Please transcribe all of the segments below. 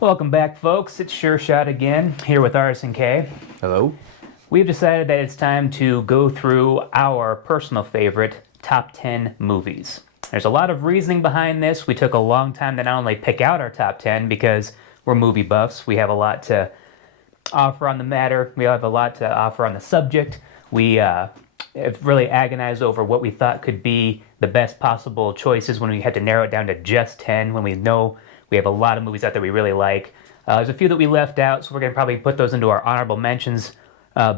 Welcome back, folks. It's Sure Shot again, here with Artisan K. Hello. We've decided that it's time to go through our personal favorite top 10 movies. There's a lot of reasoning behind this. We took a long time to not only pick out our top 10 because we're movie buffs. We have a lot to offer on the matter. We have a lot to offer on the subject. We have really agonized over what we thought could be the best possible choices when we had to narrow it down to just 10, when we know we have a lot of movies out there we really like. There's a few that we left out, so we're going to probably put those into our honorable mentions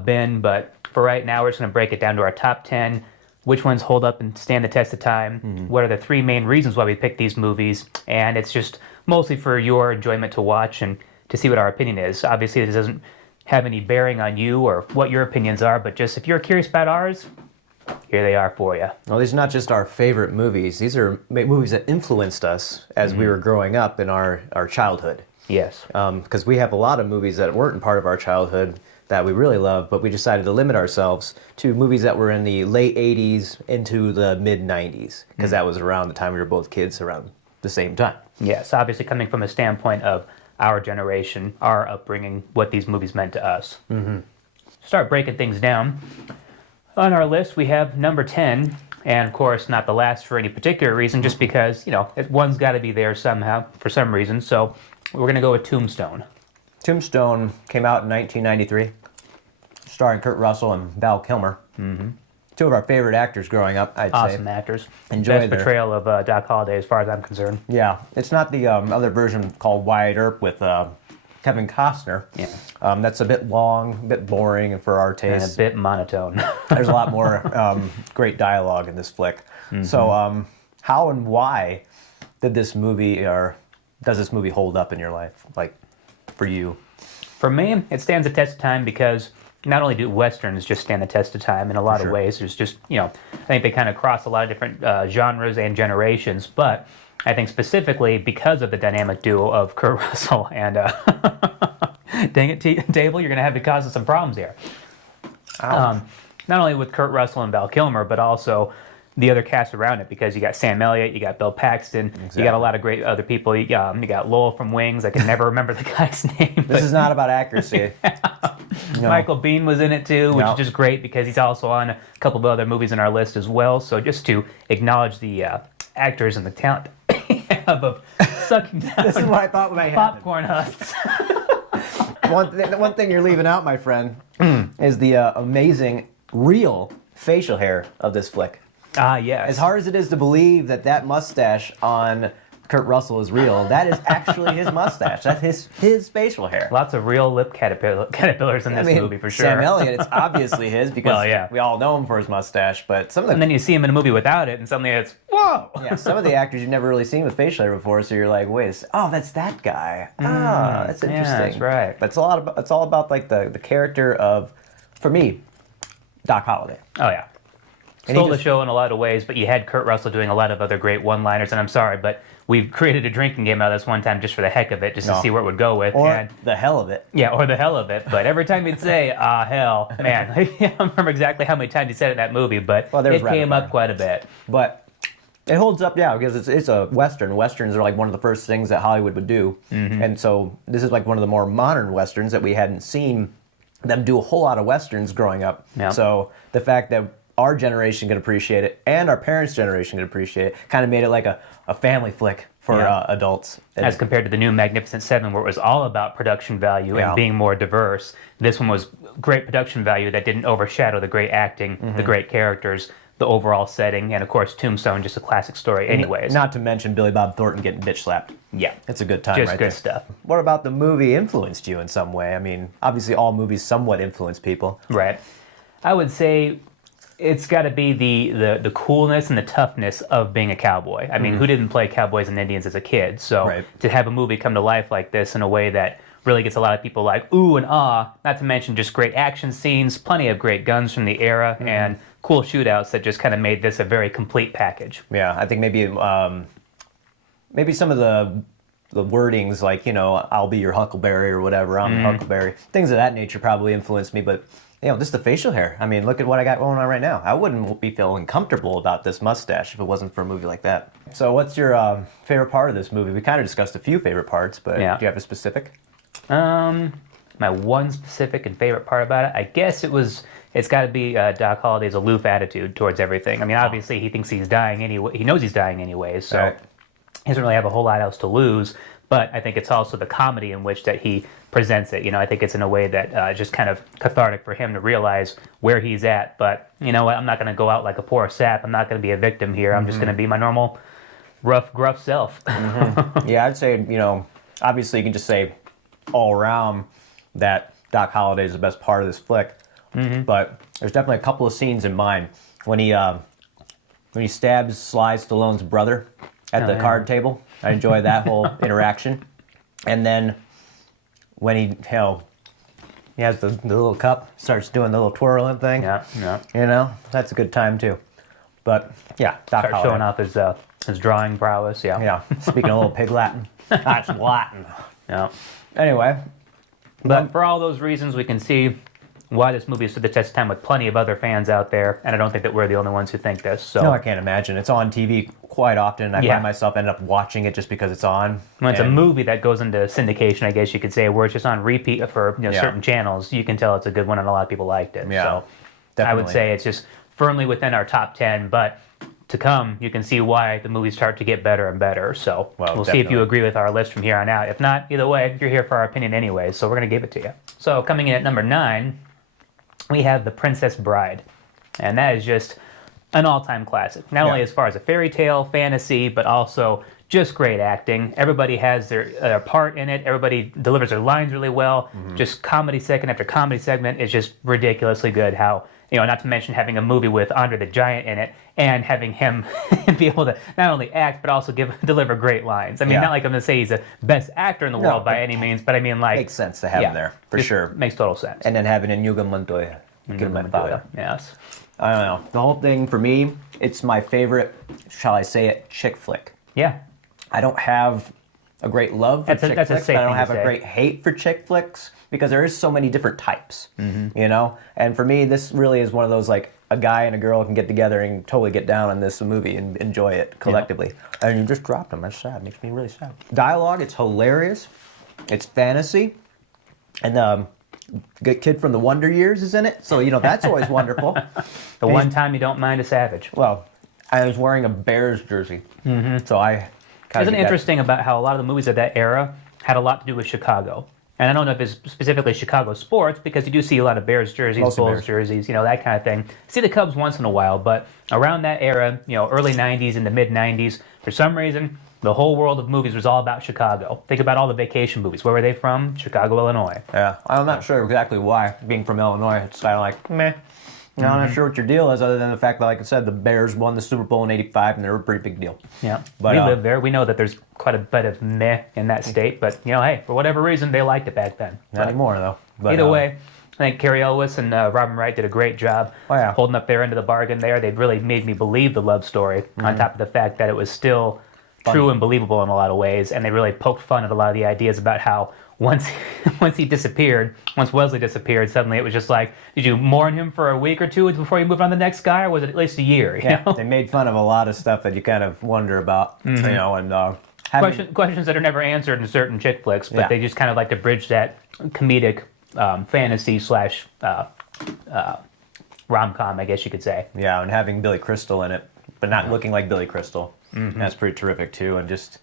bin, but for right now, we're just going to break it down to our top 10, which ones hold up and stand the test of time, what are the three main reasons why we picked these movies, and it's just mostly for your enjoyment to watch and to see what our opinion is. Obviously, this doesn't have any bearing on you or what your opinions are, but just if you're curious about ours, here they are for you. Well, these are not just our favorite movies. These are movies that influenced us as we were growing up in our childhood. Yes. Because we have a lot of movies that weren't part of our childhood that we really love, but we decided to limit ourselves to movies that were in the late 80s into the mid 90s, because that was around the time we were both kids around the same time. Yes, obviously coming from a standpoint of our generation, our upbringing, what these movies meant to us. Start breaking things down. On our list, we have number 10, and of course, not the last for any particular reason, just because, one's got to be there somehow, for some reason. So we're going to go with Tombstone. Tombstone came out in 1993, starring Kurt Russell and Val Kilmer. Two of our favorite actors growing up, I'd say. Awesome actors. Enjoy Best portrayal of Doc Holliday, as far as I'm concerned. Yeah, it's not the other version called Wyatt Earp with Kevin Costner. Yeah. That's a bit long, a bit boring for our taste. And a bit monotone. There's a lot more great dialogue in this flick. So how and why did this movie, or does this movie hold up in your life, like for you? For me, it stands the test of time because not only do Westerns just stand the test of time in a lot of ways, there's just, I think they kind of cross a lot of different genres and generations, but I think specifically because of the dynamic duo of Kurt Russell and, dang it, Table, you're going to have to cause us some problems here. Not only with Kurt Russell and Val Kilmer, but also the other cast around it, because you got Sam Elliott, you got Bill Paxton, you got a lot of great other people. You got Lowell from Wings. I can never remember the guy's name. This is not about accuracy. No. Michael Biehn was in it too, which is just great because he's also on a couple of other movies in our list as well. So just to acknowledge the actors and the talent of sucking down This is what I thought when I had popcorn husks. One thing you're leaving out, my friend, is the amazing real facial hair of this flick. Yes. As hard as it is to believe that mustache on Kurt Russell is real, that is actually his mustache. That's his facial hair. Lots of real lip caterpillars in this movie, for sure. Sam Elliott, it's obviously his because we all know him for his mustache, but some of the... And then you see him in a movie without it, and suddenly it's, whoa! Yeah, some of the actors you've never really seen with facial hair before, so you're like, wait, that's that guy. That's interesting. Yeah, that's right. But it's all about like the character of, for me, Doc Holliday. Oh, yeah. Stole the show in a lot of ways, but you had Kurt Russell doing a lot of other great one-liners, and I'm sorry, but we created a drinking game out of this one time just for the heck of it, just to see where it would go with. Or the hell of it. Yeah, or the hell of it. But every time he'd say, hell, man, I don't remember exactly how many times he said it in that movie, but it came up quite a bit. But it holds up, yeah, because it's a Western. Westerns are like one of the first things that Hollywood would do. And so this is like one of the more modern Westerns that we hadn't seen them do a whole lot of Westerns growing up. Yeah. So the fact that our generation could appreciate it and our parents' generation could appreciate it kind of made it like a family flick for adults. As compared to the new Magnificent Seven, where it was all about production value and being more diverse. This one was great production value that didn't overshadow the great acting, the great characters, the overall setting, and of course Tombstone, just a classic story anyways. Not to mention Billy Bob Thornton getting bitch slapped. Yeah. It's a good time just right good there. stuff. What about the movie influenced you in some way? I mean, obviously all movies somewhat influence people. Right. I would say it's got to be the coolness and the toughness of being a cowboy. I mean, who didn't play cowboys and Indians as a kid? So to have a movie come to life like this in a way that really gets a lot of people like, ooh and ah, not to mention just great action scenes, plenty of great guns from the era, and cool shootouts that just kind of made this a very complete package. Yeah, I think maybe some of the wordings like, I'll be your Huckleberry or whatever, I'm the Huckleberry, things of that nature probably influenced me, but Just the facial hair. I mean, look at what I got going on right now. I wouldn't be feeling comfortable about this mustache if it wasn't for a movie like that. So what's your favorite part of this movie? We kind of discussed a few favorite parts, but do you have a specific? My one specific and favorite part about it, I guess it's got to be Doc Holliday's aloof attitude towards everything. I mean, obviously he thinks he's dying anyway. He knows he's dying anyway, so he doesn't really have a whole lot else to lose. But I think it's also the comedy in which that he presents it. I think it's in a way that just kind of cathartic for him to realize where he's at. But you know what? I'm not going to go out like a poor sap. I'm not going to be a victim here. I'm just going to be my normal, rough, gruff self. Yeah, I'd say, obviously you can just say all around that Doc Holliday is the best part of this flick. But there's definitely a couple of scenes in mind. When he stabs Sly Stallone's brother at the card table. I enjoy that whole interaction. And then when he has the little cup, starts doing the little twirling thing. That's a good time too. But yeah, Doc Starts showing off his drawing prowess. Yeah, speaking a little pig Latin. That's Latin. Yeah. Anyway, but for all those reasons, we can see why this movie stood the test of time with plenty of other fans out there, and I don't think that we're the only ones who think this. So no, I can't imagine. It's on TV quite often. I find myself end up watching it just because it's on. When it's a movie that goes into syndication, I guess you could say, where it's just on repeat for certain channels, you can tell it's a good one, and a lot of people liked it. Yeah, so definitely. I would say it's just firmly within our top 10, but to come, you can see why the movies start to get better and better. So we'll see if you agree with our list from here on out. If not, either way, you're here for our opinion anyway, so we're going to give it to you. So coming in at number 9, we have The Princess Bride. And that is just an all-time classic. Not only as far as a fairy tale, fantasy, but also just great acting. Everybody has their part in it. Everybody delivers their lines really well. Just comedy segment after comedy segment is just ridiculously good. How, not to mention having a movie with Andre the Giant in it and having him be able to not only act, but also deliver great lines. I mean, not like I'm going to say he's the best actor in the world by any means, but I mean, like... Makes sense to have him there, for sure. Makes total sense. And then having Inigo Montoya. Yes. I don't know. The whole thing, for me, it's my favorite, shall I say it, chick flick. Yeah. I don't have a great love for chick flicks, but I don't have a great hate for chick flicks because there is so many different types, And for me, this really is one of those, like, a guy and a girl can get together and totally get down on this movie and enjoy it collectively. And you just dropped them. That's sad. It makes me really sad. Dialogue, it's hilarious. It's fantasy. And good kid from the Wonder Years is in it, so that's always wonderful. The one time you don't mind a savage. Well, I was wearing a Bears jersey, so I. Isn't it interesting about how a lot of the movies of that era had a lot to do with Chicago? And I don't know if it's specifically Chicago sports, because you do see a lot of Bears jerseys, Bulls jerseys, that kind of thing. See the Cubs once in a while, but around that era, early 90s into mid 90s, for some reason, the whole world of movies was all about Chicago. Think about all the vacation movies. Where were they from? Chicago, Illinois. Yeah, I'm not sure exactly why. Being from Illinois, it's kind of like, meh. I'm not sure what your deal is, other than the fact that, like I said, the Bears won the Super Bowl in '85, and they were a pretty big deal. Yeah, but we live there. We know that there's quite a bit of meh in that state, but, hey, for whatever reason, they liked it back then. Not anymore, though. But, either way, I think Carrie Elwes and Robin Wright did a great job holding up their end of the bargain there. They really made me believe the love story, on top of the fact that it was still true and believable in a lot of ways, and they really poked fun at a lot of the ideas about how once Wesley disappeared, suddenly it was just like, did you mourn him for a week or two before you moved on to the next guy, or was it at least a year? You know? They made fun of a lot of stuff that you kind of wonder about, and questions that are never answered in certain chick flicks, but they just kind of like to bridge that comedic fantasy slash rom-com, I guess you could say. Yeah, and having Billy Crystal in it, but not looking like Billy Crystal. That's pretty terrific too, and just...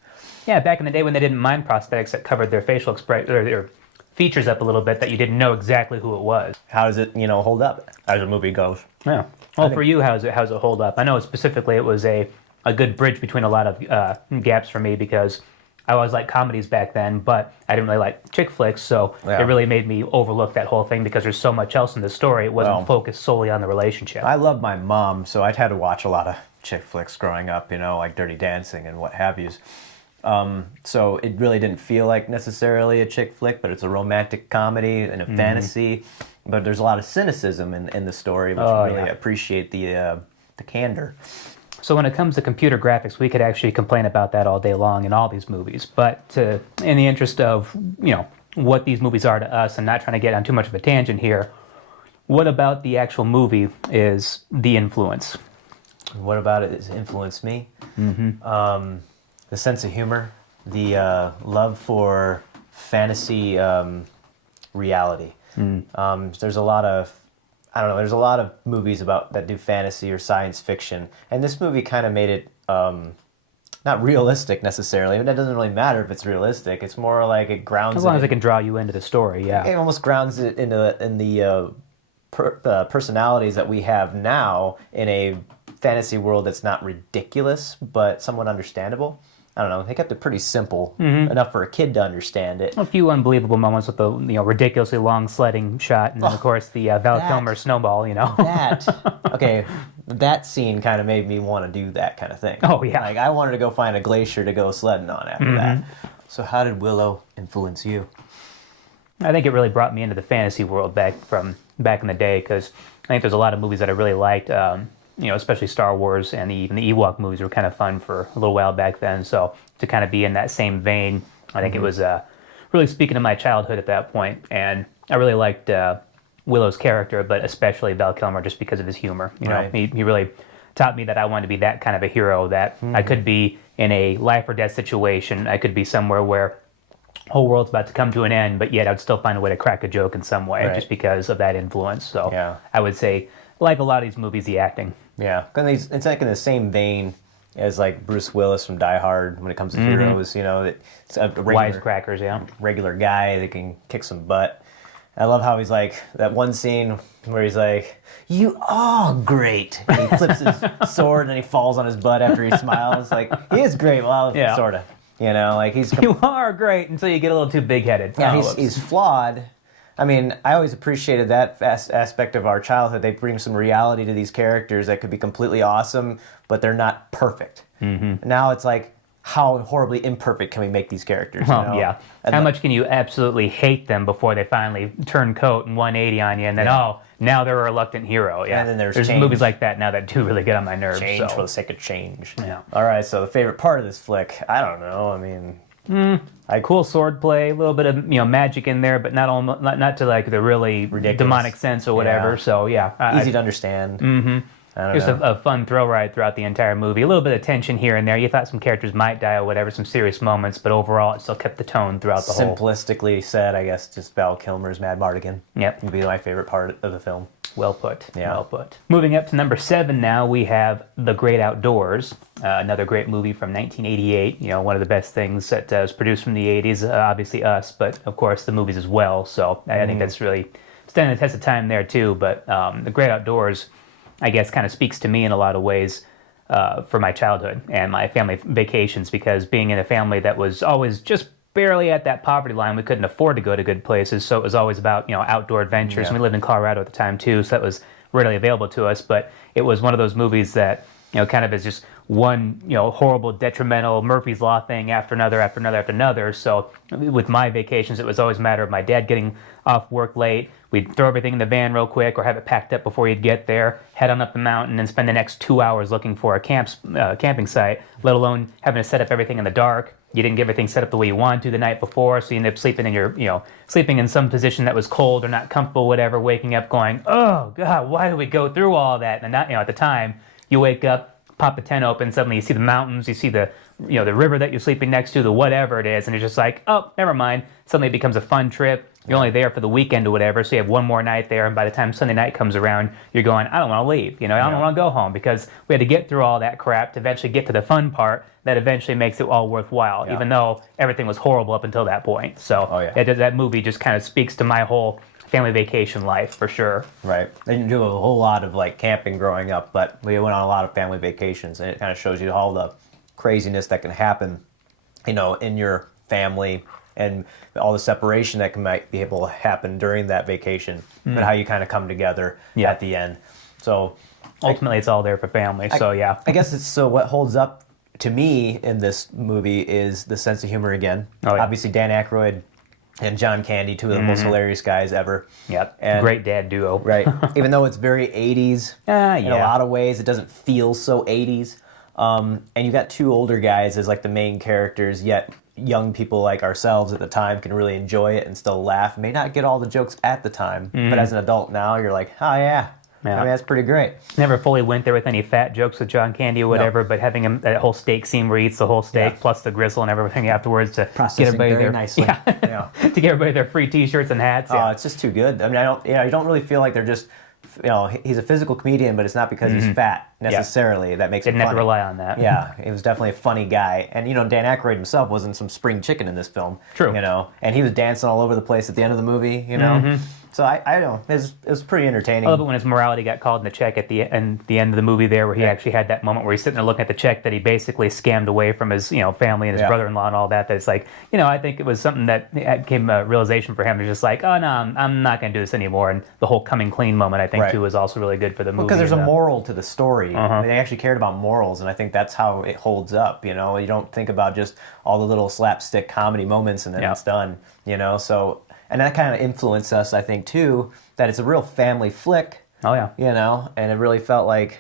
Yeah, back in the day when they didn't mind prosthetics that covered their facial expression or their features up a little bit, that you didn't know exactly who it was. How does it, hold up as a movie goes? Yeah. Well, for you, how's it hold up? I know specifically it was a good bridge between a lot of gaps for me, because I always liked comedies back then, but I didn't really like chick flicks, so it really made me overlook that whole thing because there's so much else in the story. It wasn't focused solely on the relationship. I love my mom, so I'd had to watch a lot of chick flicks growing up, like Dirty Dancing and what have yous. So it really didn't feel like necessarily a chick flick, but it's a romantic comedy and a fantasy. But there's a lot of cynicism in the story, which I really appreciate the candor. So when it comes to computer graphics, we could actually complain about that all day long in all these movies. But in the interest of, what these movies are to us and not trying to get on too much of a tangent here, What about the actual movie is the influence? What about it has influenced me? The sense of humor, the love for fantasy reality. There's a lot of, I don't know, there's a lot of movies about that do fantasy or science fiction, and this movie kind of made it not realistic necessarily. That doesn't really matter if it's realistic. It's more like it grounds As long it as it can draw you into the story, yeah. It almost grounds it in the personalities that we have now in a fantasy world that's not ridiculous, but somewhat understandable. I don't know. They kept it pretty simple, enough for a kid to understand it. A few unbelievable moments with the ridiculously long sledding shot, and then, of course the Val Kilmer snowball. That scene kind of made me want to do that kind of thing. Oh yeah. Like I wanted to go find a glacier to go sledding on after that. So how did Willow influence you? I think it really brought me into the fantasy world back in the day, because I think there's a lot of movies that I really liked. Especially Star Wars, and even the Ewok movies were kind of fun for a little while back then. So to kind of be in that same vein, I think it was really speaking to my childhood at that point. And I really liked Willow's character, but especially Val Kilmer, just because of his humor. He really taught me that I wanted to be that kind of a hero, that I could be in a life or death situation. I could be somewhere where the whole world's about to come to an end, but yet I'd still find a way to crack a joke in some way, just because of that influence. So I would say, like a lot of these movies, the acting. Yeah, it's like in the same vein as like Bruce Willis from Die Hard when it comes to heroes. It's a wisecrackers, regular guy that can kick some butt. I love how he's like that one scene where he's like, "You are great." And he flips his sword and then he falls on his butt after he smiles. Like he is great. Well, sort of. You are great until you get a little too big-headed. Yeah, he's flawed. I mean, I always appreciated that aspect of our childhood. They bring some reality to these characters that could be completely awesome, but they're not perfect. Now it's like, how horribly imperfect can we make these characters? Yeah. How much can you absolutely hate them before they finally turn coat and 180 on you, and then, now they're a reluctant hero. Yeah. And then there's change. Movies like that now that do really get on my nerves. Change for the sake of change. Yeah. All right, so the favorite part of this flick, I don't know. I mean... cool sword play, a little bit of magic in there, but not to like the really ridiculous demonic sense or whatever. Yeah. So easy to understand. Just a fun thrill ride throughout the entire movie. A little bit of tension here and there. You thought some characters might die or whatever, some serious moments, but overall it still kept the tone throughout the whole. Simplistically said, I guess, just Val Kilmer's Mad Mardigan. Yep, would be my favorite part of the film. Well put. Yeah. Well put. Moving up to number 7 now, we have The Great Outdoors, another great movie from 1988. One of the best things that was produced from the 80s, obviously Us, but of course the movies as well. So I think that's really standing the test of time there too. But The Great Outdoors, I guess, kind of speaks to me in a lot of ways for my childhood and my family vacations, because being in a family that was always just barely at that poverty line, we couldn't afford to go to good places, so it was always about outdoor adventures. And we lived in Colorado at the time too, so that was readily available to us. But it was one of those movies that kind of is just one horrible, detrimental Murphy's Law thing after another after another after another. So with my vacations, it was always a matter of my dad getting off work late. We'd throw everything in the van real quick or have it packed up before he'd get there, head on up the mountain and spend the next 2 hours looking for a camping site, let alone having to set up everything in the dark. You didn't get everything set up the way you wanted to the night before, so you ended up sleeping in sleeping in some position that was cold or not comfortable, whatever, waking up going, "Oh God, why do we go through all that?" And not, at the time, you wake up, pop the tent open, suddenly you see the mountains, you see the the river that you're sleeping next to, the whatever it is, and it's just like, oh, never mind. Suddenly it becomes a fun trip. You're only there for the weekend or whatever, so you have one more night there, and by the time Sunday night comes around, you're going, I don't want to leave. I don't want to go home, because we had to get through all that crap to eventually get to the fun part that eventually makes it all worthwhile, even though everything was horrible up until that point. So that movie just kind of speaks to my whole family vacation life for sure. Right. I didn't do a whole lot of camping growing up, but we went on a lot of family vacations, and it kind of shows you all the craziness that can happen, in your family, and all the separation that might be able to happen during that vacation, but how you kind of come together at the end. So ultimately, it's all there for family. I guess what holds up to me in this movie is the sense of humor again. Obviously, Dan Aykroyd and John Candy, two of the most hilarious guys ever. Yep, and great dad duo. Right. Even though it's very 80s in a lot of ways, it doesn't feel so 80s. And you got two older guys as the main characters, yet young people like ourselves at the time can really enjoy it and still laugh. May not get all the jokes at the time, but as an adult now, you're like, oh yeah. I mean, that's pretty great. Never fully went there with any fat jokes with John Candy or whatever, but having him that whole steak scene where he eats the whole steak plus the gristle and everything afterwards to get everybody very their nicely. to get everybody their free T-shirts and hats. Oh, it's just too good. I mean, you don't really feel like they're just, he's a physical comedian, but it's not because he's fat necessarily that makes him funny. Didn't have to rely on that. Yeah, he was definitely a funny guy. And, Dan Aykroyd himself wasn't some spring chicken in this film. True. And he was dancing all over the place at the end of the movie, So I don't know, it was pretty entertaining. I love it when his morality got called in the check at the end of the movie there, where he actually had that moment where he's sitting there looking at the check that he basically scammed away from his family and his brother-in-law and all that. That it's like, I think it was something that came a realization for him. It's just like, oh no, I'm not going to do this anymore. And the whole coming clean moment, I think, too, was also really good for the movie. Because there's a moral to the story. I mean, they actually cared about morals, and I think that's how it holds up. You don't think about just all the little slapstick comedy moments and then it's done. So. And that kind of influenced us, I think, too, that it's a real family flick. Oh, yeah. And it really felt like,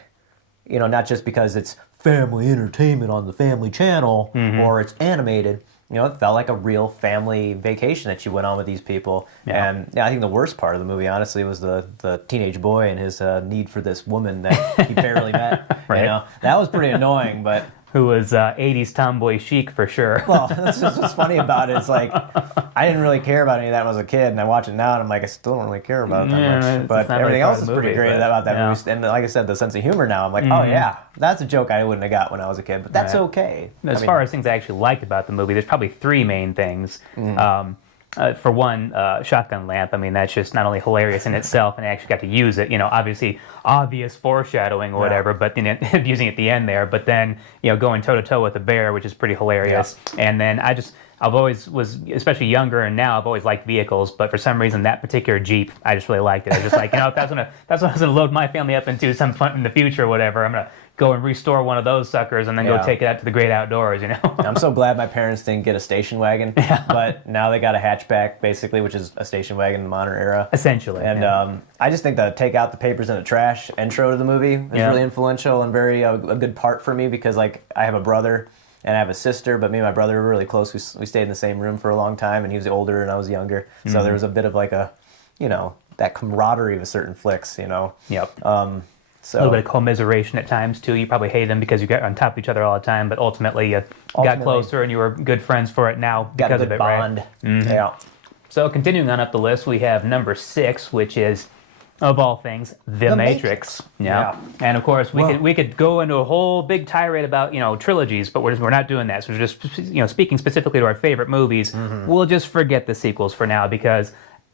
not just because it's family entertainment on the family channel or it's animated. It felt like a real family vacation that you went on with these people. Yeah. And I think the worst part of the movie, honestly, was the teenage boy and his need for this woman that he barely met. Right. That was pretty annoying, but... Who was 80s tomboy chic for sure. Well, that's just what's funny about it. It's like, I didn't really care about any of that when I was a kid, and I watch it now, and I'm like, I still don't really care about it that much. But everything else is pretty great about that movie. And like I said, the sense of humor now, I'm like, oh yeah, that's a joke I wouldn't have got when I was a kid, but that's okay. As far as things I actually liked about the movie, there's probably three main things. For one, shotgun lamp. I mean, that's just not only hilarious in itself, and I actually got to use it. Obviously obvious foreshadowing or whatever, but using it at the end there. But then, going toe to toe with a bear, which is pretty hilarious. Yeah. And then I've always was, especially younger, and now I've always liked vehicles. But for some reason, that particular Jeep, I just really liked it. I was just like, if that's what I was gonna load my family up into some point in the future or whatever, I'm gonna go and restore one of those suckers and then go take it out to the great outdoors, I'm so glad my parents didn't get a station wagon, but now they got a hatchback, basically, which is a station wagon in the modern era. Essentially. And I just think the take out the papers and the trash intro to the movie is really influential and very a good part for me because, like, I have a brother and I have a sister, but me and my brother were really close. We stayed in the same room for a long time, and he was older and I was younger. So there was a bit of like a, that camaraderie with certain flicks, Yep. So, a little bit of commiseration at times, too. You probably hated them because you got on top of each other all the time, but ultimately you got closer and you were good friends for it now because of it, bond. Right? Yeah. So continuing on up the list, we have number 6, which is, of all things, The Matrix. Yeah. And of course, we could go into a whole big tirade about, trilogies, but we're not doing that. So we're just, speaking specifically to our favorite movies, we'll just forget the sequels for now because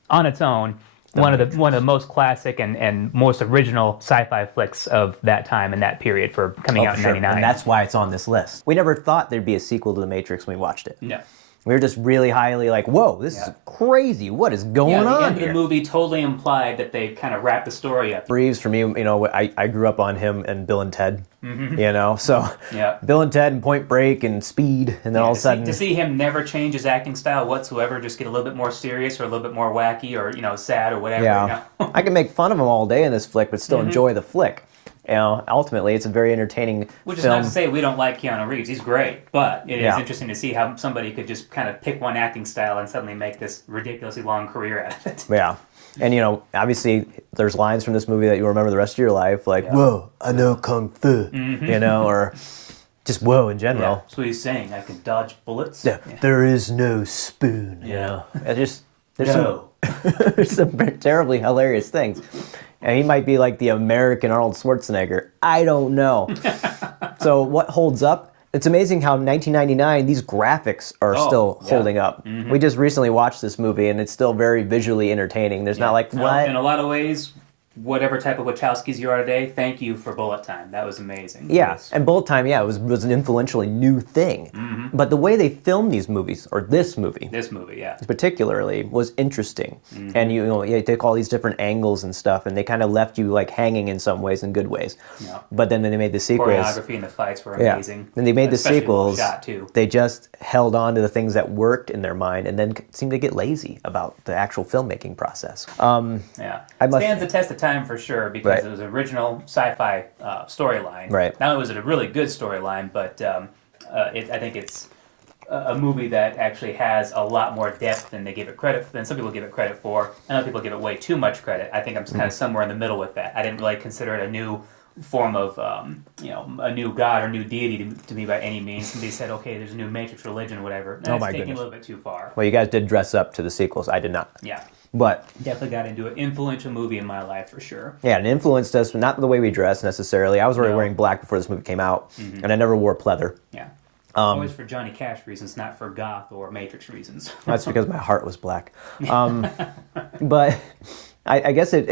on its own, one of the most classic and most original sci-fi flicks of that time and that period for coming out in 99. And that's why it's on this list. We never thought there'd be a sequel to The Matrix when we watched it. No. We were just really highly like, whoa, this is crazy. What is going on the end here? of the movie totally implied that they kind of wrapped the story up. Reeves, for me, I grew up on him and Bill and Ted, so Bill and Ted and Point Break and Speed, and then all of a sudden... To see him never change his acting style whatsoever, just get a little bit more serious or a little bit more wacky or, sad or whatever. Yeah. I can make fun of him all day in this flick, but still enjoy the flick. Ultimately, it's a very entertaining Which is film. not to say we don't like Keanu Reeves. He's great, but it is interesting to see how somebody could just kind of pick one acting style and suddenly make this ridiculously long career out of it. Yeah. And, obviously, there's lines from this movie that you'll remember the rest of your life, like, whoa, I know Kung Fu, or just whoa in general. Yeah. That's what he's saying. I can dodge bullets. Yeah. There is no spoon, there's some terribly hilarious things. And he might be like the American Arnold Schwarzenegger. I don't know. So what holds up? It's amazing how in 1999 these graphics are still holding up. We just recently watched this movie and it's still very visually entertaining. There's not like, what? In a lot of ways, whatever type of Wachowskis you are today, thank you for Bullet Time. That was amazing. Yeah, and Bullet Time, was an influentially new thing. But the way they filmed these movies, or this movie, particularly, was interesting. And you take all these different angles and stuff, and they kind of left you like hanging in some ways, in good ways. Yeah. But then they made the sequels. Choreography and the fights were amazing. Yeah. Then they made the sequels. Shot too. They just held on to the things that worked in their mind, and then seemed to get lazy about the actual filmmaking process. Stands the test of time for sure because it was an original sci-fi storyline. Right. Not only was it a really good storyline, but I think it's a movie that actually has a lot more depth than they give it credit than some people give it credit for, and other people give it way too much credit. I think I'm kind of somewhere in the middle with that. I didn't really consider it a new form of a new god or new deity to me by any means. Somebody said, okay, there's a new Matrix religion or whatever. And it's taking a little bit too far. Well, you guys did dress up to the sequels. I did not. Yeah. But definitely got into an influential movie in my life for sure. Yeah, it influenced us, not the way we dress necessarily. I was already wearing black before this movie came out, and I never wore pleather. Yeah. Always for Johnny Cash reasons, not for goth or Matrix reasons. That's because my heart was black. But I guess it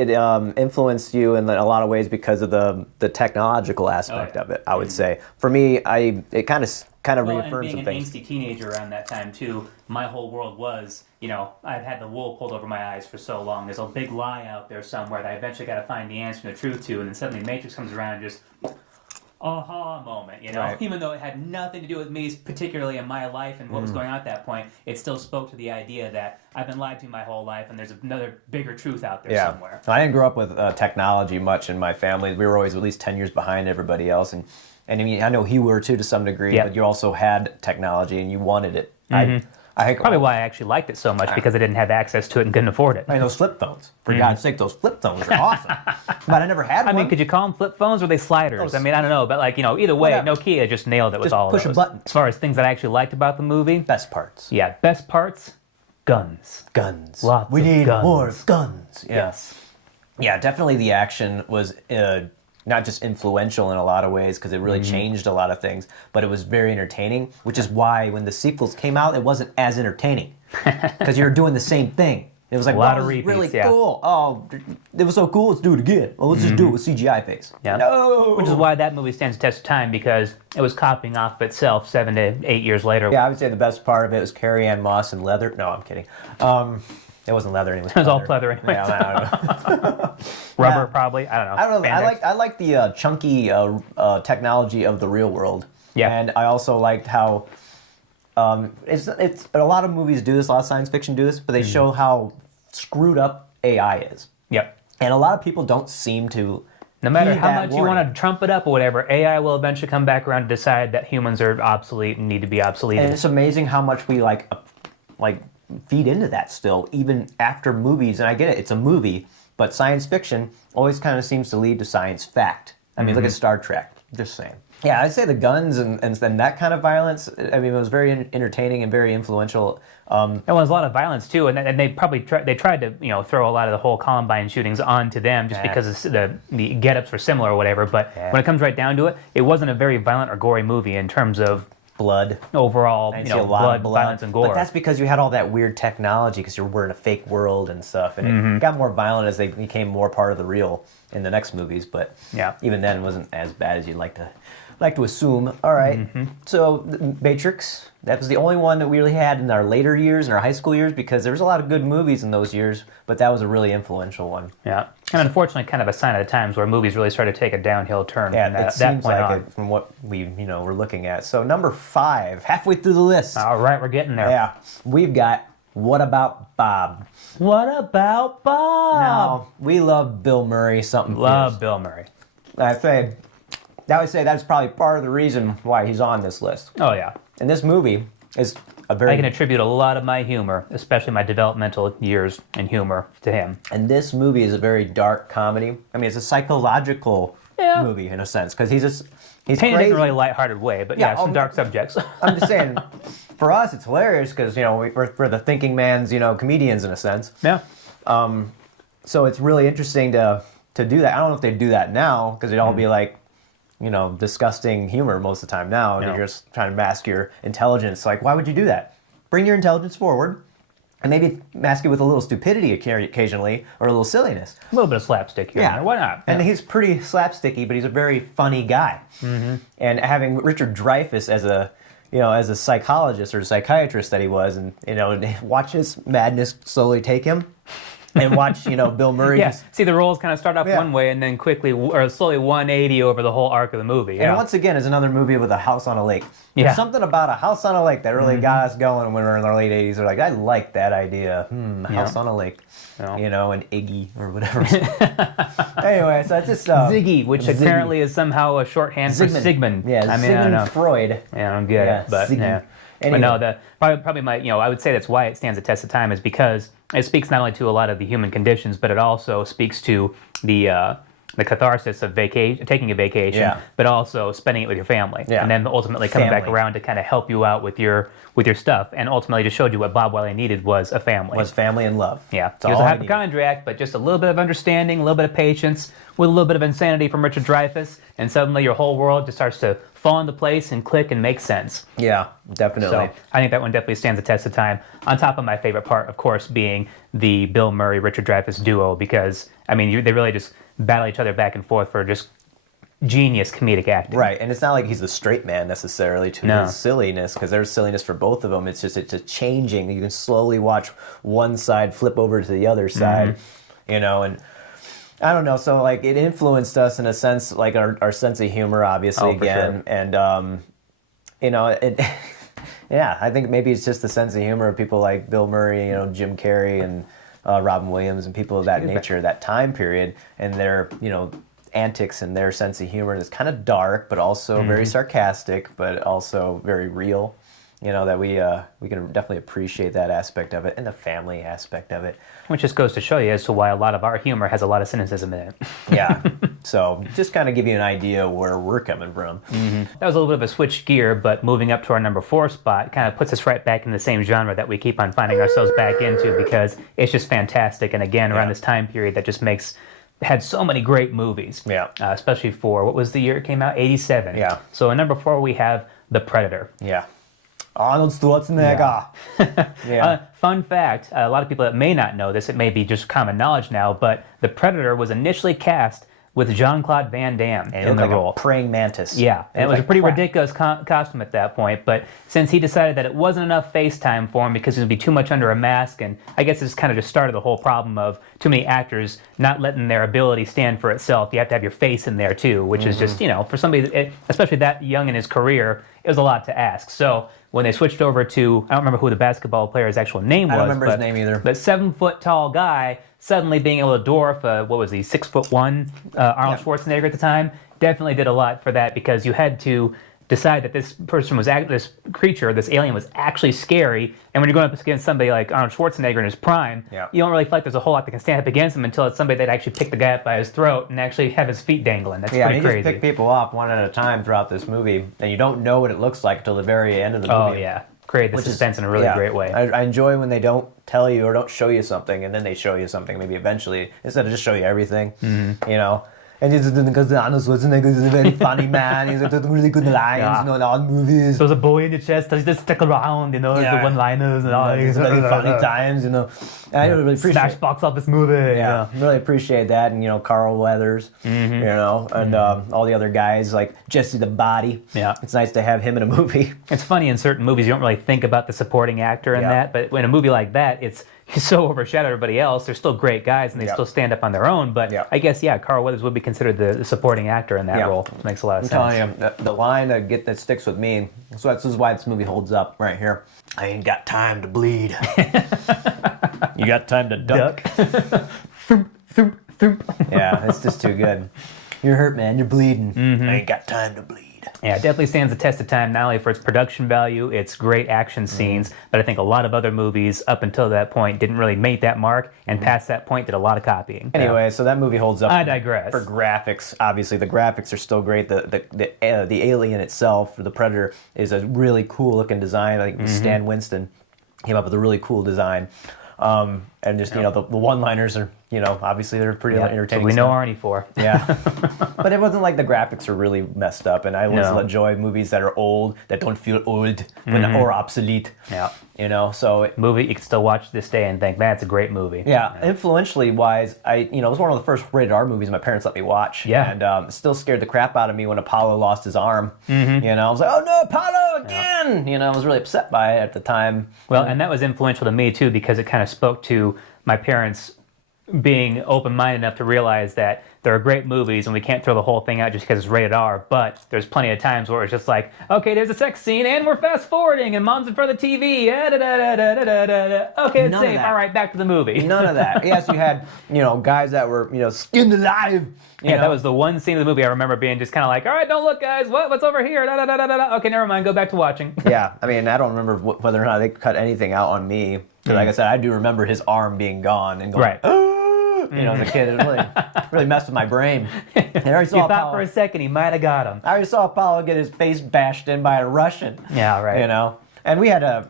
influenced you in a lot of ways because of the technological aspect of it, I would say. For me, it kind of reaffirmed some things. Being an angsty teenager around that time too, my whole world was, I've had the wool pulled over my eyes for so long. There's a big lie out there somewhere that I eventually got to find the answer and the truth to, and then suddenly Matrix comes around and just aha moment, Right. Even though it had nothing to do with me, particularly in my life and what was going on at that point, it still spoke to the idea that I've been lied to my whole life and there's another bigger truth out there somewhere. I didn't grow up with technology much in my family. We were always at least 10 years behind everybody else, and I mean, I know you were too to some degree, but you also had technology and you wanted it. Probably why I actually liked it so much, because I didn't have access to it and couldn't afford it. I mean, those flip phones. For God's sake, those flip phones are awesome. But I never had one. I mean, could you call them flip phones or were they sliders? I mean, I don't know. But, either way, Nokia just nailed it with all of those. Push a button. As far as things that I actually liked about the movie. Best parts. Yeah, best parts, guns. Guns. Lots we of need guns. more guns. Yeah. Yes. Yeah, definitely the action was not just influential in a lot of ways, because it really changed a lot of things, but it was very entertaining, which is why when the sequels came out, it wasn't as entertaining, because you were doing the same thing. It was like, a lot of repeats, repeats, really cool. Oh, it was so cool, let's do it again. Well, let's just do it with CGI face. Yeah. No! Which is why that movie stands the test of time, because it was copying off itself 7 to 8 years later. Yeah, I would say the best part of it was Carrie Ann Moss and leather. No, I'm kidding. It wasn't leather. It was all pleather anyway. Yeah, I don't know. Rubber, probably. I don't know. I don't know. I like the chunky technology of the real world. Yeah. And I also liked how it's a lot of movies do this, a lot of science fiction do this, but they show how screwed up AI is. Yep. And a lot of people don't seem to. No matter how much you want to trump it up or whatever, AI will eventually come back around to decide that humans are obsolete and need to be obsoleted. And it's amazing how much we like feed into that still, even after movies. And I get it, it's a movie, but science fiction always kind of seems to lead to science fact. I mean, look at Star Trek, just saying. Yeah, I'd say the guns and that kind of violence, I mean, it was very entertaining and very influential. There was a lot of violence too, and they probably tried to throw a lot of the whole Columbine shootings onto them just because the get-ups were similar or whatever. But when it comes right down to it, it wasn't a very violent or gory movie in terms of blood. Overall, blood, violence, and gore. But that's because you had all that weird technology, because we're in a fake world and stuff, and it got more violent as they became more part of the real in the next movies. But even then, it wasn't as bad as you'd like to assume. All right, so Matrix. That was the only one that we really had in our later years, in our high school years, because there was a lot of good movies in those years, but that was a really influential one. Yeah, and unfortunately, kind of a sign of the times where movies really started to take a downhill turn. Yeah, it seems like it from what we we're looking at. So number 5, halfway through the list. All right, we're getting there. Yeah, we've got What About Bob? What About Bob? Now, we love Bill Murray. Love Bill Murray. I would say that's probably part of the reason why he's on this list. Oh yeah. And this movie is a very... I can attribute a lot of my humor, especially my developmental years in humor, to him. And this movie is a very dark comedy. I mean, it's a psychological movie in a sense, because he's painted crazy. in a really lighthearted way, but some dark subjects. I'm just saying, for us, it's hilarious because we're the thinking man's comedians in a sense. Yeah. So it's really interesting to do that. I don't know if they'd do that now, because it'd all be like, disgusting humor most of the time now. And you're just trying to mask your intelligence. Like, why would you do that? Bring your intelligence forward, and maybe mask it with a little stupidity occasionally, or a little silliness. A little bit of slapstick humor. Yeah. Why not? And he's pretty slapsticky, but he's a very funny guy. Mm-hmm. And having Richard Dreyfuss as a psychologist or psychiatrist that he was, and watch his madness slowly take him. And watch, Bill Murray. Yeah, see the roles kind of start off one way and then quickly or slowly 180 over the whole arc of the movie. Yeah. And once again, is another movie with a house on a lake. There's something about a house on a lake that really got us going when we were in the late 80s. We're like, I like that idea. House on a lake. And Iggy or whatever. Anyway, so it's just... Ziggy, which apparently is somehow a shorthand for Sigmund. Yeah, I mean, Sigmund I don't know. Freud. Yeah, I don't get it, but Ziggy. yeah. But no, probably my, I would say that's why it stands the test of time, is because it speaks not only to a lot of the human conditions, but it also speaks to the catharsis of taking a vacation, but also spending it with your family, and then ultimately coming back around to kind of help you out with your stuff, and ultimately just showed you what Bob Wiley needed was a family. Was family and love. Yeah, he was a hypochondriac, but just a little bit of understanding, a little bit of patience, with a little bit of insanity from Richard Dreyfuss, and suddenly your whole world just starts to fall into place and click and make sense. Yeah, definitely. So I think that one definitely stands the test of time. On top of my favorite part, of course, being the Bill Murray Richard Dreyfuss duo, because I mean they really just battle each other back and forth for just genius comedic acting. Right, and it's not like he's the straight man necessarily to his silliness, because there's silliness for both of them. It's just it's a changing. You can slowly watch one side flip over to the other side, and I don't know. So like it influenced us in a sense, like our sense of humor, obviously again, sure. And yeah, I think maybe it's just the sense of humor of people like Bill Murray, Jim Carrey, and Robin Williams, and people of that nature, that time period, and their antics and their sense of humor is kind of dark, but also very sarcastic, but also very real. That we can definitely appreciate that aspect of it, and the family aspect of it. Which just goes to show you as to why a lot of our humor has a lot of cynicism in it. Yeah. So just kind of give you an idea of where we're coming from. That was a little bit of a switch gear, but moving up to our number 4 spot kind of puts us right back in the same genre that we keep on finding ourselves back into, because it's just fantastic. And again, around this time period that just had so many great movies. Yeah. Especially for, what was the year it came out? 87. Yeah. So at number 4 we have The Predator. Yeah. Arnold Schwarzenegger. Fun fact, a lot of people that may not know this, it may be just common knowledge now, but The Predator was initially cast with Jean-Claude Van Damme in the role. A praying mantis. Yeah, and it was a pretty ridiculous costume at that point, but since he decided that it wasn't enough face time for him because it would be too much under a mask, and I guess this kind of just started the whole problem of too many actors not letting their ability stand for itself. You have to have your face in there too, which is just, for somebody, especially that young in his career, it was a lot to ask. So when they switched over to, I don't remember who the basketball player's actual name was. I don't remember his name either. But 7-foot tall guy suddenly being able to dwarf, what was he, 6'1", Arnold Schwarzenegger at the time, definitely did a lot for that, because you had to decide that this person was, this creature, this alien was actually scary, and when you're going up against somebody like Arnold Schwarzenegger in his prime, you don't really feel like there's a whole lot that can stand up against him until it's somebody that actually pick the guy up by his throat and actually have his feet dangling. That's pretty crazy. Yeah, you just pick people off one at a time throughout this movie, and you don't know what it looks like until the very end of the movie. Oh, yeah. Create the suspense in a really great way. I enjoy when they don't tell you or don't show you something, and then they show you something maybe eventually, instead of just show you everything, And it's because Arnold Schwarzenegger is a very funny man. He's got really good lines, in all movies. There's a boy in your chest. He just stick around, the one-liners and all. It's very funny times, And I really appreciate Smash box office movie. Yeah, really appreciate that, and Carl Weathers, and all the other guys like Jesse the Body. Yeah, it's nice to have him in a movie. It's funny, in certain movies you don't really think about the supporting actor in that, but in a movie like that, he's so overshadowed everybody else. They're still great guys, and they still stand up on their own. But I guess Carl Weathers would be considered the supporting actor in that role. It makes a lot of sense. I'm telling you, the line that sticks with me. So this is why this movie holds up right here. I ain't got time to bleed. You got time to duck. Yeah, it's just too good. You're hurt, man. You're bleeding. I ain't got time to bleed. Yeah, it definitely stands the test of time, not only for its production value, its great action scenes, but I think a lot of other movies up until that point didn't really make that mark, and past that point did a lot of copying. Anyway, so that movie holds up. I digress. For graphics, obviously, the graphics are still great. The alien itself, the Predator, is a really cool looking design. I think Stan Winston came up with a really cool design. And just, the one-liners are, obviously they're pretty entertaining. So we know Arnie for. Yeah. But it wasn't like the graphics are really messed up. And I always enjoy movies that are old, that don't feel old or obsolete. Yeah. So movie you can still watch this day and think, man, it's a great movie. Yeah. Influentially wise, it was one of the first rated R movies my parents let me watch. Yeah. And it still scared the crap out of me when Apollo lost his arm. I was like, oh no, Apollo again! I was really upset by it at the time. Well, and that was influential to me too, because it kind of spoke to my parents' being open-minded enough to realize that there are great movies and we can't throw the whole thing out just because it's rated R, but there's plenty of times where it's just like, okay, there's a sex scene and we're fast-forwarding and mom's in front of the TV. Okay, it's safe. All right, back to the movie. None of that. Yes, you had, guys that were, skinned alive. Yeah, that was the one scene of the movie I remember being just kind of like, all right, don't look, guys. What's over here? Okay, never mind. Go back to watching. Yeah, I mean, I don't remember whether or not they cut anything out on me. Because, like I said, I do remember his arm being gone and going, right. As a kid, it really messed with my brain. And I already saw you thought for a second he might have got him. I already saw Apollo get his face bashed in by a Russian. Yeah, right. And we had I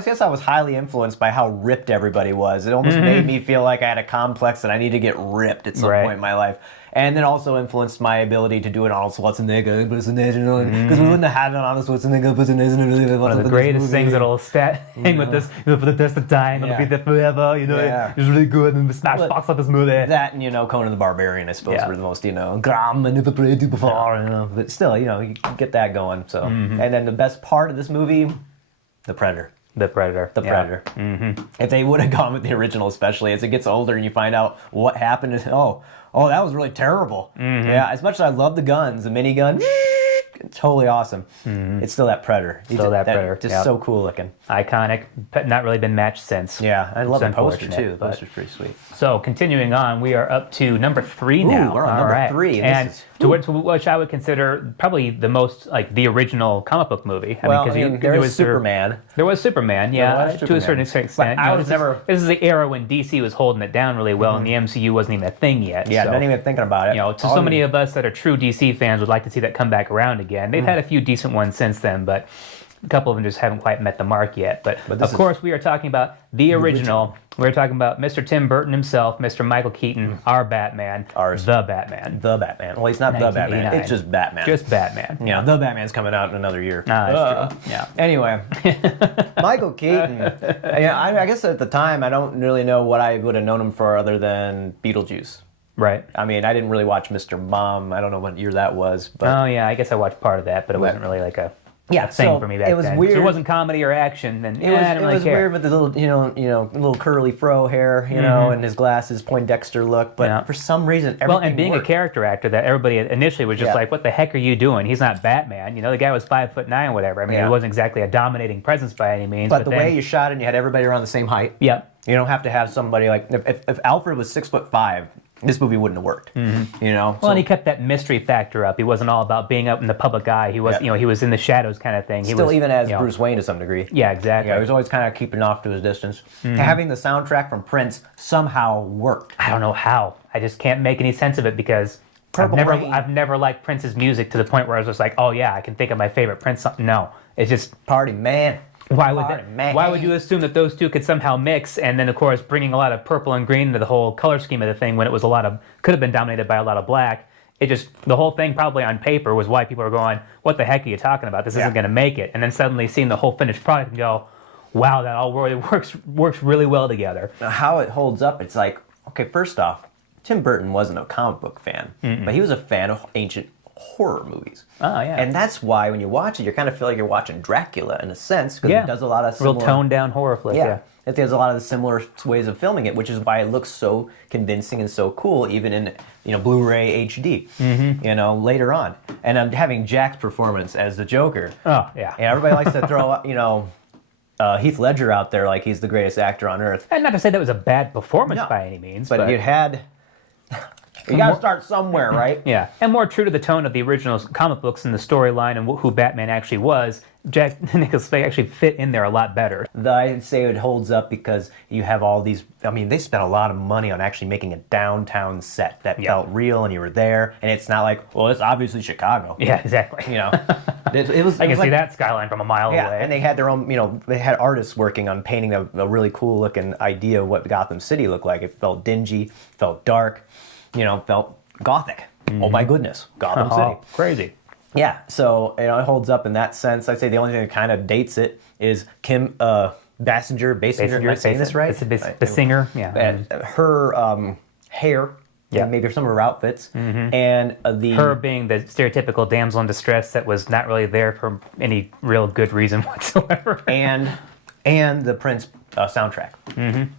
guess I was highly influenced by how ripped everybody was. It almost made me feel like I had a complex that I needed to get ripped at some point in my life. And then also influenced my ability to do an Arnold Schwarzenegger impersonation. Because we wouldn't have had an Arnold Schwarzenegger impersonation. One of the greatest things that'll hang with this for the test of time. It'll be there forever. It's really good. And the smash box office movie. That and Conan the Barbarian, I suppose, were the most Gram, I never played you before. But still, you can get that going. So, and then the best part of this movie, the Predator. The Predator. The Predator. Mm-hmm. If they would have gone with the original, especially as it gets older and you find out what happened, oh, that was really terrible. Mm-hmm. Yeah, as much as I love the guns, the minigun, it's totally awesome. Mm-hmm. It's still that Predator. Predator. Just so cool looking. Iconic. Not really been matched since. Yeah, I love the poster too. The poster's pretty sweet. So continuing on, we are up to number 3 now. We're on number 3. And to which I would consider probably the most the original comic book movie. There was Superman. There was Superman, yeah, to a certain extent. This is the era when DC was holding it down really well, and the MCU wasn't even a thing yet. Yeah, not even thinking about it. To so many of us that are true DC fans would like to see that come back around again. They've had a few decent ones since then, but a couple of them just haven't quite met the mark yet. But of course, we are talking about the original. We're talking about Mr. Tim Burton himself, Mr. Michael Keaton, our Batman, the Batman. The Batman. Well, he's not the Batman. It's just Batman. Just Batman. Yeah, the Batman's coming out in another year. That's true. Yeah. Anyway, Michael Keaton. I guess at the time, I don't really know what I would have known him for other than Beetlejuice. Right. I mean, I didn't really watch Mr. Mom. I don't know what year that was. But oh, yeah, I guess I watched part of that, but it wasn't really like a thing for me back then. It was weird. So it wasn't comedy or action, and I didn't really care. It was weird with the little, little curly fro hair, and his glasses, Poindexter look. But for some reason, everything and being worked. a character actor, that everybody initially was just like, "What the heck are you doing? He's not Batman." The guy was 5'9", whatever. I mean, he wasn't exactly a dominating presence by any means. But the way you shot it, and you had everybody around the same height. Yep. You don't have to have somebody like if Alfred was 6'5". This movie wouldn't have worked, Well, and he kept that mystery factor up. He wasn't all about being up in the public eye. He was, he was in the shadows kind of thing. He was, even as Bruce Wayne to some degree. Yeah, exactly. Yeah, he was always kind of keeping off to his distance. Having the soundtrack from Prince somehow worked. I don't know how. I just can't make any sense of it because I've never liked Prince's music to the point where I was just like, oh yeah, I can think of my favorite Prince song. No, it's just Party Man. Why would you assume that those two could somehow mix? And then, of course, bringing a lot of purple and green into the whole color scheme of the thing when it was could have been dominated by a lot of black. The whole thing probably on paper was why people were going, what the heck are you talking about? This isn't going to make it. And then suddenly seeing the whole finished product and go, wow, that all really works really well together. Now, how it holds up, it's like, okay, first off, Tim Burton wasn't a comic book fan, but he was a fan of ancient horror movies. Oh, yeah. And that's why when you watch it, you kind of feel like you're watching Dracula in a sense, because it does a lot of similar... Real toned-down horror flick, It does a lot of the similar ways of filming it, which is why it looks so convincing and so cool, even in Blu-ray HD, later on. And having Jack's performance as the Joker. Oh, yeah. And everybody likes to throw, Heath Ledger out there like he's the greatest actor on earth. And not to say that was a bad performance by any means. But you had... You got to start somewhere, right? Yeah, and more true to the tone of the original comic books and the storyline and who Batman actually was, Jack Nicholson actually fit in there a lot better. I'd say it holds up because you have all these... I mean, they spent a lot of money on actually making a downtown set that felt real and you were there, and it's not like, well, it's obviously Chicago. Yeah, exactly. It was I can see that skyline from a mile away. And they had their own, they had artists working on painting a really cool-looking idea of what Gotham City looked like. It felt dingy, felt dark, felt gothic. Oh my goodness, Gotham City. Crazy. Yeah, so it holds up in that sense. I'd say the only thing that kind of dates it is Kim Basinger. Am I saying this right? Basinger, yeah. And her hair, maybe some of her outfits, and her being the stereotypical damsel in distress that was not really there for any real good reason whatsoever. And and the Prince soundtrack.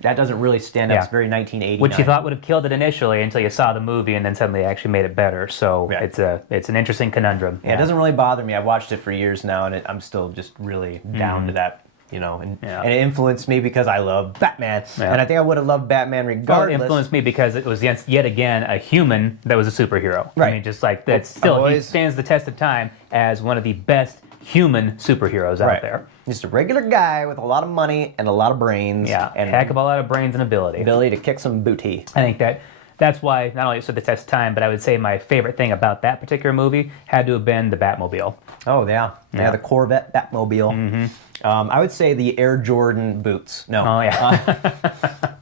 That doesn't really stand out. Yeah. It's very 1980. Which you thought would have killed it initially until you saw the movie, and then suddenly actually made it better. So Yeah. it's an interesting conundrum. Yeah, it doesn't really bother me. I've watched it for years now, and I'm still just really down to that. You know, and it influenced me because I love Batman, and I think I would have loved Batman regardless. Well, it influenced me because it was yet again a human that was a superhero. Right. I mean, just like that. Still, he stands the test of time as one of the best human superheroes out there. Just a regular guy with a lot of money and a lot of brains. Yeah, and heck of a lot of brains and ability. Ability to kick some booty. I think that's why not only it stood the test of time, but I would say my favorite thing about that particular movie had to have been the Batmobile. Oh yeah, the Corvette Batmobile. I would say the Air Jordan boots. No. Oh yeah.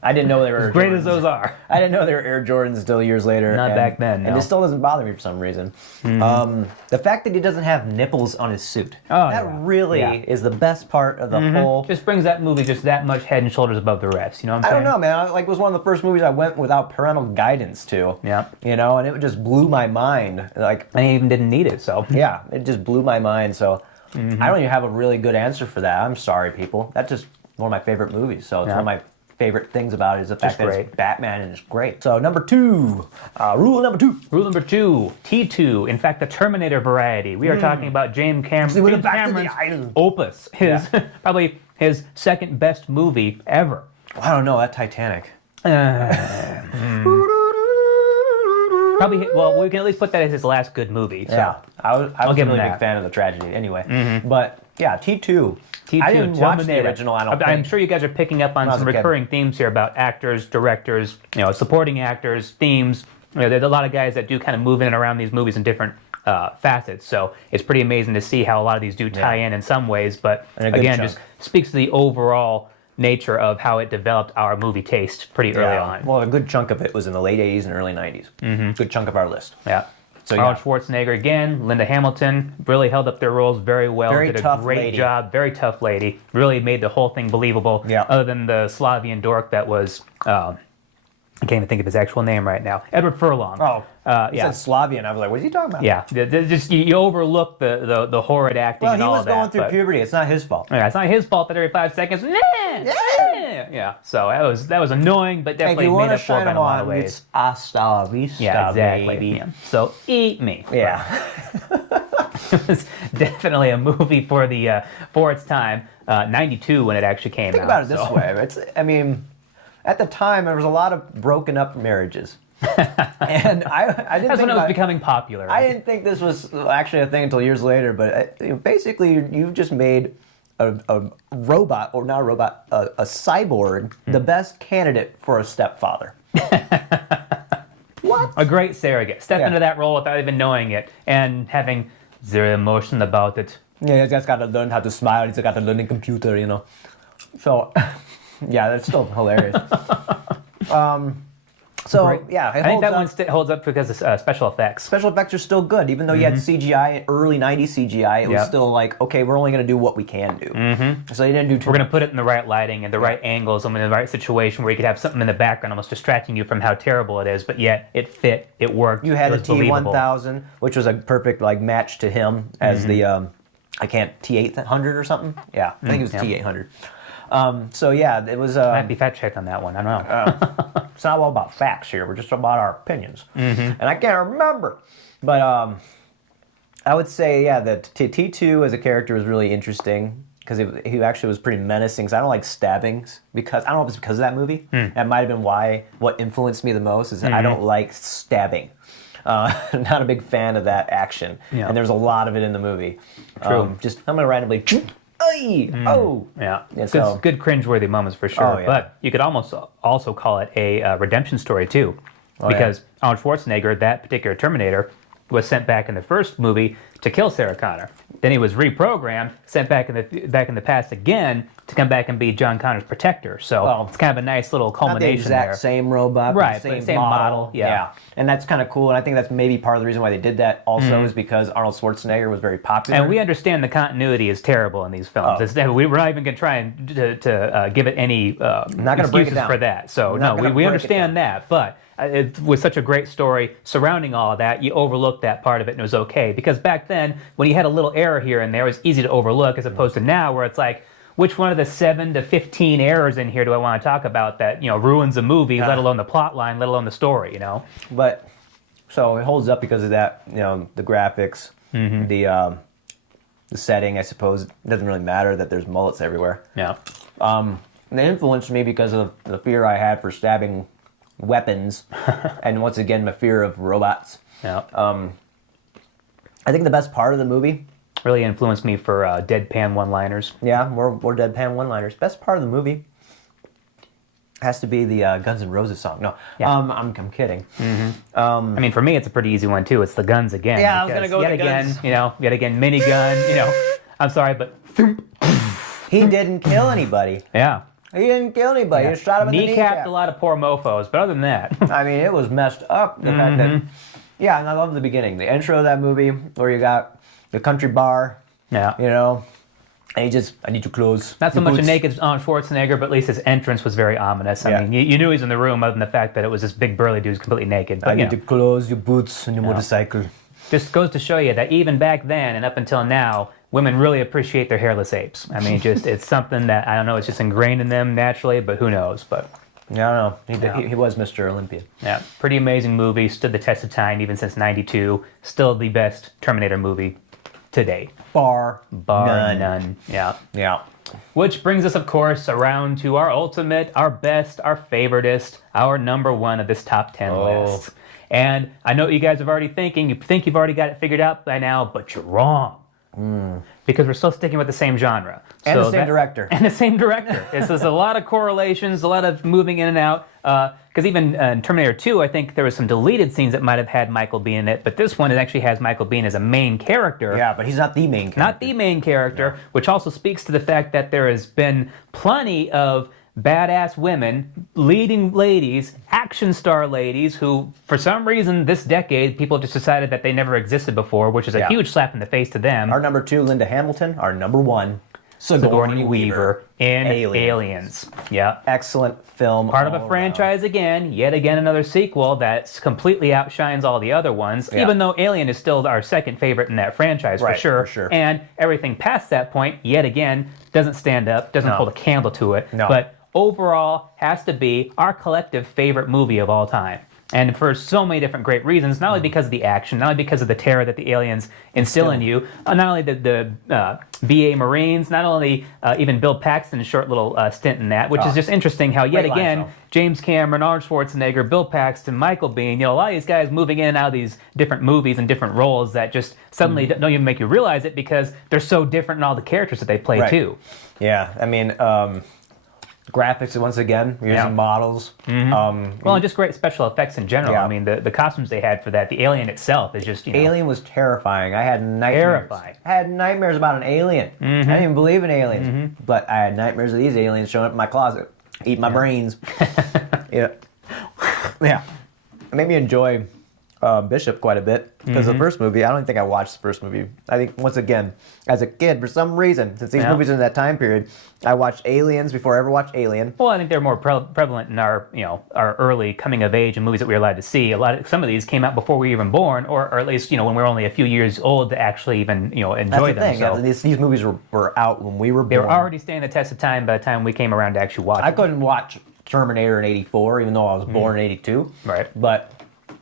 I didn't know they were as Air great Jordans. as those are. I didn't know they were Air Jordans until years later. Not back then, And no. it still doesn't bother me for some reason. The fact that he doesn't have nipples on his suit. That really is the best part of the whole. Just brings that movie just that much head and shoulders above the rest. You know what I'm I saying? don't know, man. It was one of the first movies I went without parental guidance to. Yeah. You know, and it just blew my mind. Like, I even didn't need it, so. yeah, it just blew my mind. So I don't even have a really good answer for that. I'm sorry, people. That's just one of my favorite movies. So it's one of my favorite things about it is the fact that it's Batman and it's great. So number 2, rule number 2. Rule number 2, T2. In fact, the Terminator variety. We are talking about James Cameron's opus. Probably his second best movie ever. I don't know, that Titanic. Probably, well, we can at least put that as his last good movie. So. Yeah, I was a give him really that. big fan of the tragedy anyway. But yeah, T2. T2, I didn't watch the Terminator. original, I don't I'm think. sure you guys are picking up on When I was some a kid. recurring themes here about actors, directors, supporting actors, themes. There's a lot of guys that do kind of move in and around these movies in different facets. So it's pretty amazing to see how a lot of these do tie in some ways. But again, just speaks to the overall nature of how it developed our movie taste pretty early on. Well, a good chunk of it was in the late 80s and early 90s. Good chunk of our list. Yeah. So, Arnold Schwarzenegger again, Linda Hamilton really held up their roles very well. Very did a tough great lady. job. Very tough lady. Really made the whole thing believable. Yeah. Other than the Slavian dork that was, I can't even think of his actual name right now. Edward Furlong. Oh, he yeah. said Slavian. I was like, what is he talking about? Yeah. Just you overlook the horrid acting Well, and he all was of that. going through but- puberty. It's not his fault. Yeah, it's not his fault that every 5 seconds. Yeah. So that was annoying, but definitely you made want up to for it shine in him a lot on, of ways. it's hasta la vista, Yeah, exactly. baby. Yeah. So eat me. Yeah. It was definitely a movie for its time. 92 when it actually came Think out. about it this way. I mean, at the time, there was a lot of broken up marriages. And I didn't That's think when it was about- becoming popular. I didn't think this was actually a thing until years later, but basically you've just made a robot, or not a robot, a cyborg, the best candidate for a stepfather. What? A great surrogate. Step Yeah. into that role without even knowing it and having zero emotion about it. Yeah, he's just got to learn how to smile. He's got to learn the computer, you know. So, yeah, that's still hilarious. So, Great. yeah, I think that one holds up because of special effects. Special effects are still good, even though you had CGI, early 90s CGI, it was still like, okay, we're only going to do what we can do. So you didn't do too We're going to put it in the right lighting and the right angles and in the right situation where you could have something in the background almost distracting you from how terrible it is, but yet it fit, it worked. You had it the was believable. T1000, which was a perfect like match to him as the T800 or something. Yeah, I think it was T800. So yeah, it was. Might be fact checked on that one. I don't know. It's not all about facts here. We're just about our opinions, and I can't remember. But I would say that T2 as a character was really interesting because he actually was pretty menacing. Because I don't like stabbings because I don't know if it's because of that movie. That might have been what influenced me the most is that I don't like stabbing. Not a big fan of that action, and there's a lot of it in the movie. True. I'm gonna randomly. Oh, Yeah, so- good cringeworthy moments for sure. Oh, yeah. But you could almost also call it a redemption story too, because Arnold Schwarzenegger, that particular Terminator, was sent back in the first movie to kill Sarah Connor. Then he was reprogrammed, sent back in the past again to come back and be John Connor's protector. So it's kind of a nice little Not the culmination exact there. same robot, Right, but but the same model, yeah. And that's kind of cool, and I think that's maybe part of the reason why they did that also is because Arnold Schwarzenegger was very popular. And we understand the continuity is terrible in these films. We're not even going to try and to give it any not gonna break it excuses down. for that. So Not no, gonna we break it understand that, but it was such a great story surrounding all of that. You overlooked that part of it, and it was okay because back then, when you had a little error here and there, it was easy to overlook, as opposed to now, where it's like, which one of the 7 to 15 errors in here do I want to talk about that, ruins a movie, let alone the plot line, let alone the story, But, so it holds up because of that, the graphics, the setting, I suppose. It doesn't really matter that there's mullets everywhere. Yeah. They influenced me because of the fear I had for stabbing weapons, and once again, my fear of robots. Yeah. I think the best part of the movie... Really influenced me for deadpan one-liners. Yeah, more deadpan one-liners. Best part of the movie has to be the Guns N' Roses song. No, Yeah. I'm kidding. I mean, for me, it's a pretty easy one, too. It's the guns again. Yeah, I was because gonna go with yet the again, guns. Yet again, minigun, I'm sorry, but... He didn't kill anybody. Yeah. He didn't kill anybody. He shot him in the Kneecapped kneecap. a lot of poor mofos, but other than that... I mean, it was messed up. The fact that... Yeah, and I love the beginning. The intro of that movie where you got the country bar, Yeah. and he just, I need your clothes. Not so your much a boots. naked Arnold Schwarzenegger, but at least his entrance was very ominous. I Yeah. mean, you knew he was in the room other than the fact that it was this big burly dude who's completely naked. But, I need your clothes, your boots, and your motorcycle. just goes to show you that even back then and up until now, women really appreciate their hairless apes. I mean, it's something that, I don't know, it's just ingrained in them naturally, but who knows. But Yeah, I don't know. He was Mr. Olympia. yeah, pretty amazing movie. Stood the test of time even since '92. Still the best Terminator movie to date. Bar None. Yeah. Yeah. Which brings us, of course, around to our ultimate, our best, our favoritist, our number one of this top 10 list. And I know what you guys are already thinking. You think you've already got it figured out by now, but you're wrong. Because we're still sticking with the same genre. And the same director. And the same director. There's a lot of correlations, a lot of moving in and out. Because even in Terminator 2, I think there was some deleted scenes that might have had Michael Biehn in it. But this one, it actually has Michael Biehn as a main character. Yeah, but he's not the main character. Not the main character, which also speaks to the fact that there has been plenty of badass women, leading ladies, action star ladies who, for some reason, this decade, people just decided that they never existed before, which is a huge slap in the face to them. Our number 2, Linda Hamilton. Our number 1, Sigourney Weaver in Aliens. Yeah. Excellent film. Part of a franchise again, yet again another sequel that completely outshines all the other ones, even though Alien is still our second favorite in that franchise for sure. And everything past that point, yet again, doesn't stand up, doesn't hold a candle to it. But overall, has to be our collective favorite movie of all time. And for so many different great reasons, not only because of the action, not only because of the terror that the aliens instill in you, not only the BA Marines, not only even Bill Paxton's short little stint in that, which is just interesting how yet again, James Cameron, Arnold Schwarzenegger, Bill Paxton, Michael Biehn, a lot of these guys moving in and out of these different movies and different roles that just suddenly don't even make you realize it because they're so different in all the characters that they play too. Yeah, I mean... graphics, once again, using models. Well, and just great special effects in general. I mean, the costumes they had for that, the alien itself is just, Alien was terrifying. I had nightmares. I had nightmares about an alien. I didn't even believe in aliens. But I had nightmares of these aliens showing up in my closet, eating my brains. Yeah. It made me enjoy Bishop quite a bit. Because the first movie, I don't think I watched the first movie. I think, once again, as a kid, for some reason, since these movies are in that time period, I watched Aliens before I ever watched Alien. Well, I think they're more prevalent in our, our early coming of age and movies that we were allowed to see. Some of these came out before we were even born, or at least, when we were only a few years old to actually even, enjoy That's the them. thing. So these movies were out when we were born. They were already standing the test of time by the time we came around to actually watch I them. couldn't watch Terminator in '84, even though I was born in '82. Right. But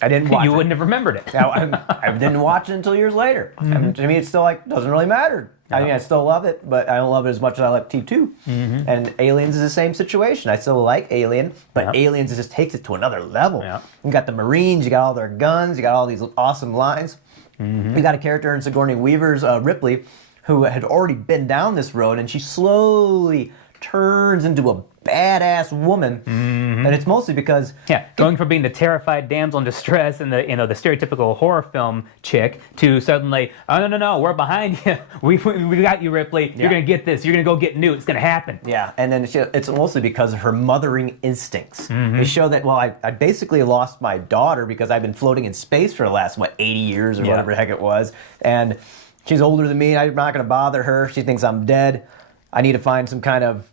I didn't watch You it. wouldn't have remembered it. I didn't watch it until years later. And to me, it's still doesn't really matter. I mean, I still love it, but I don't love it as much as I like T2. And Aliens is the same situation. I still like Alien, but Aliens just takes it to another level. You got the Marines, you got all their guns, you got all these awesome lines. You got a character in Sigourney Weaver's Ripley who had already been down this road, and she slowly turns into a badass woman, and it's mostly because going from being the terrified damsel in distress and the the stereotypical horror film chick to suddenly, oh no, we're behind you, we got you, Ripley, you're gonna get this, you're gonna go get Newt, it's gonna happen. And then it's mostly because of her mothering instincts. They show that I basically lost my daughter because I've been floating in space for the last 80 years or whatever the heck it was, and she's older than me. I'm not gonna bother her. She thinks I'm dead. I need to find some kind of...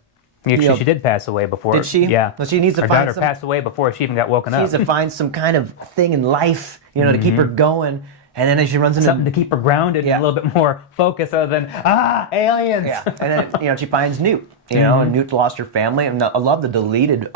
She did pass away before. Did she? Yeah. Well, she needs to Her find daughter passed away before she even got woken up. She needs to find some kind of thing in life, to keep her going. And then she runs into something to keep her grounded and a little bit more focused other than aliens. Yeah, and then she finds Newt. And Newt lost her family, and I love the deleted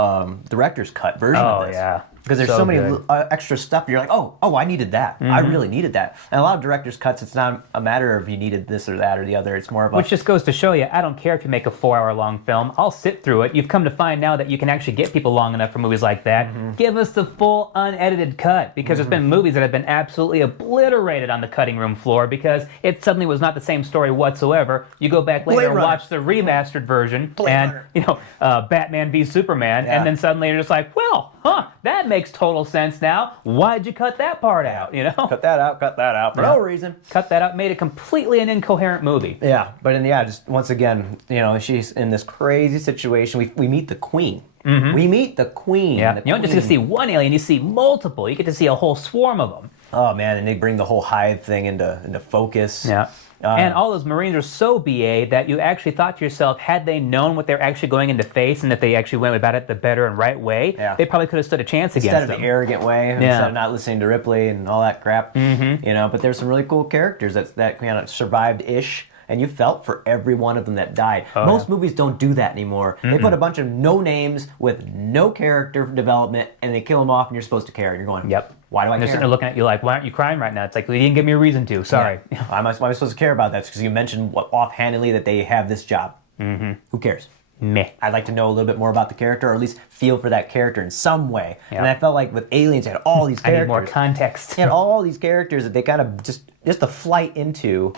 director's cut version of this. Oh yeah. Because there's so many extra stuff. You're like, oh, I needed that. I really needed that. And a lot of director's cuts, it's not a matter of you needed this or that or the other. It's more of Which just goes to show you, I don't care if you make a 4-hour-long film. I'll sit through it. You've come to find now that you can actually get people long enough for movies like that. Give us the full unedited cut. Because there's been movies that have been absolutely obliterated on the cutting room floor because it suddenly was not the same story whatsoever. You go back later and watch the remastered version Batman v Superman, and then suddenly you're just like, well, that makes total sense now. Why'd you cut that part out, Cut that out for no reason. Cut that out, made it completely an incoherent movie. Yeah, but just once again, she's in this crazy situation. We meet the Queen. We meet the Queen. Yeah, you don't just get to see one alien, you see multiple. You get to see a whole swarm of them. Oh man, and they bring the whole hive thing into focus. Yeah. And all those Marines are so BA that you actually thought to yourself, had they known what they're actually going into face and that they actually went about it the better and right way, they probably could have stood a chance against them. Instead of the arrogant way, instead of not listening to Ripley and all that crap. But there's some really cool characters that kind of survived-ish. And you felt for every one of them that died. Most movies don't do that anymore. They put a bunch of no names with no character development, and they kill them off, and you're supposed to care. And you're going, yep. Why do I care? They're sitting there looking at you like, why aren't you crying right now? It's like, well, you didn't give me a reason to. Sorry. Yeah. Why am I supposed to care about that? Because you mentioned offhandedly that they have this job. Who cares? Meh. I'd like to know a little bit more about the character, or at least feel for that character in some way. Yeah. And I felt like with Aliens, they had all these characters. I need more context. They had all these characters that they kind of just the flight into.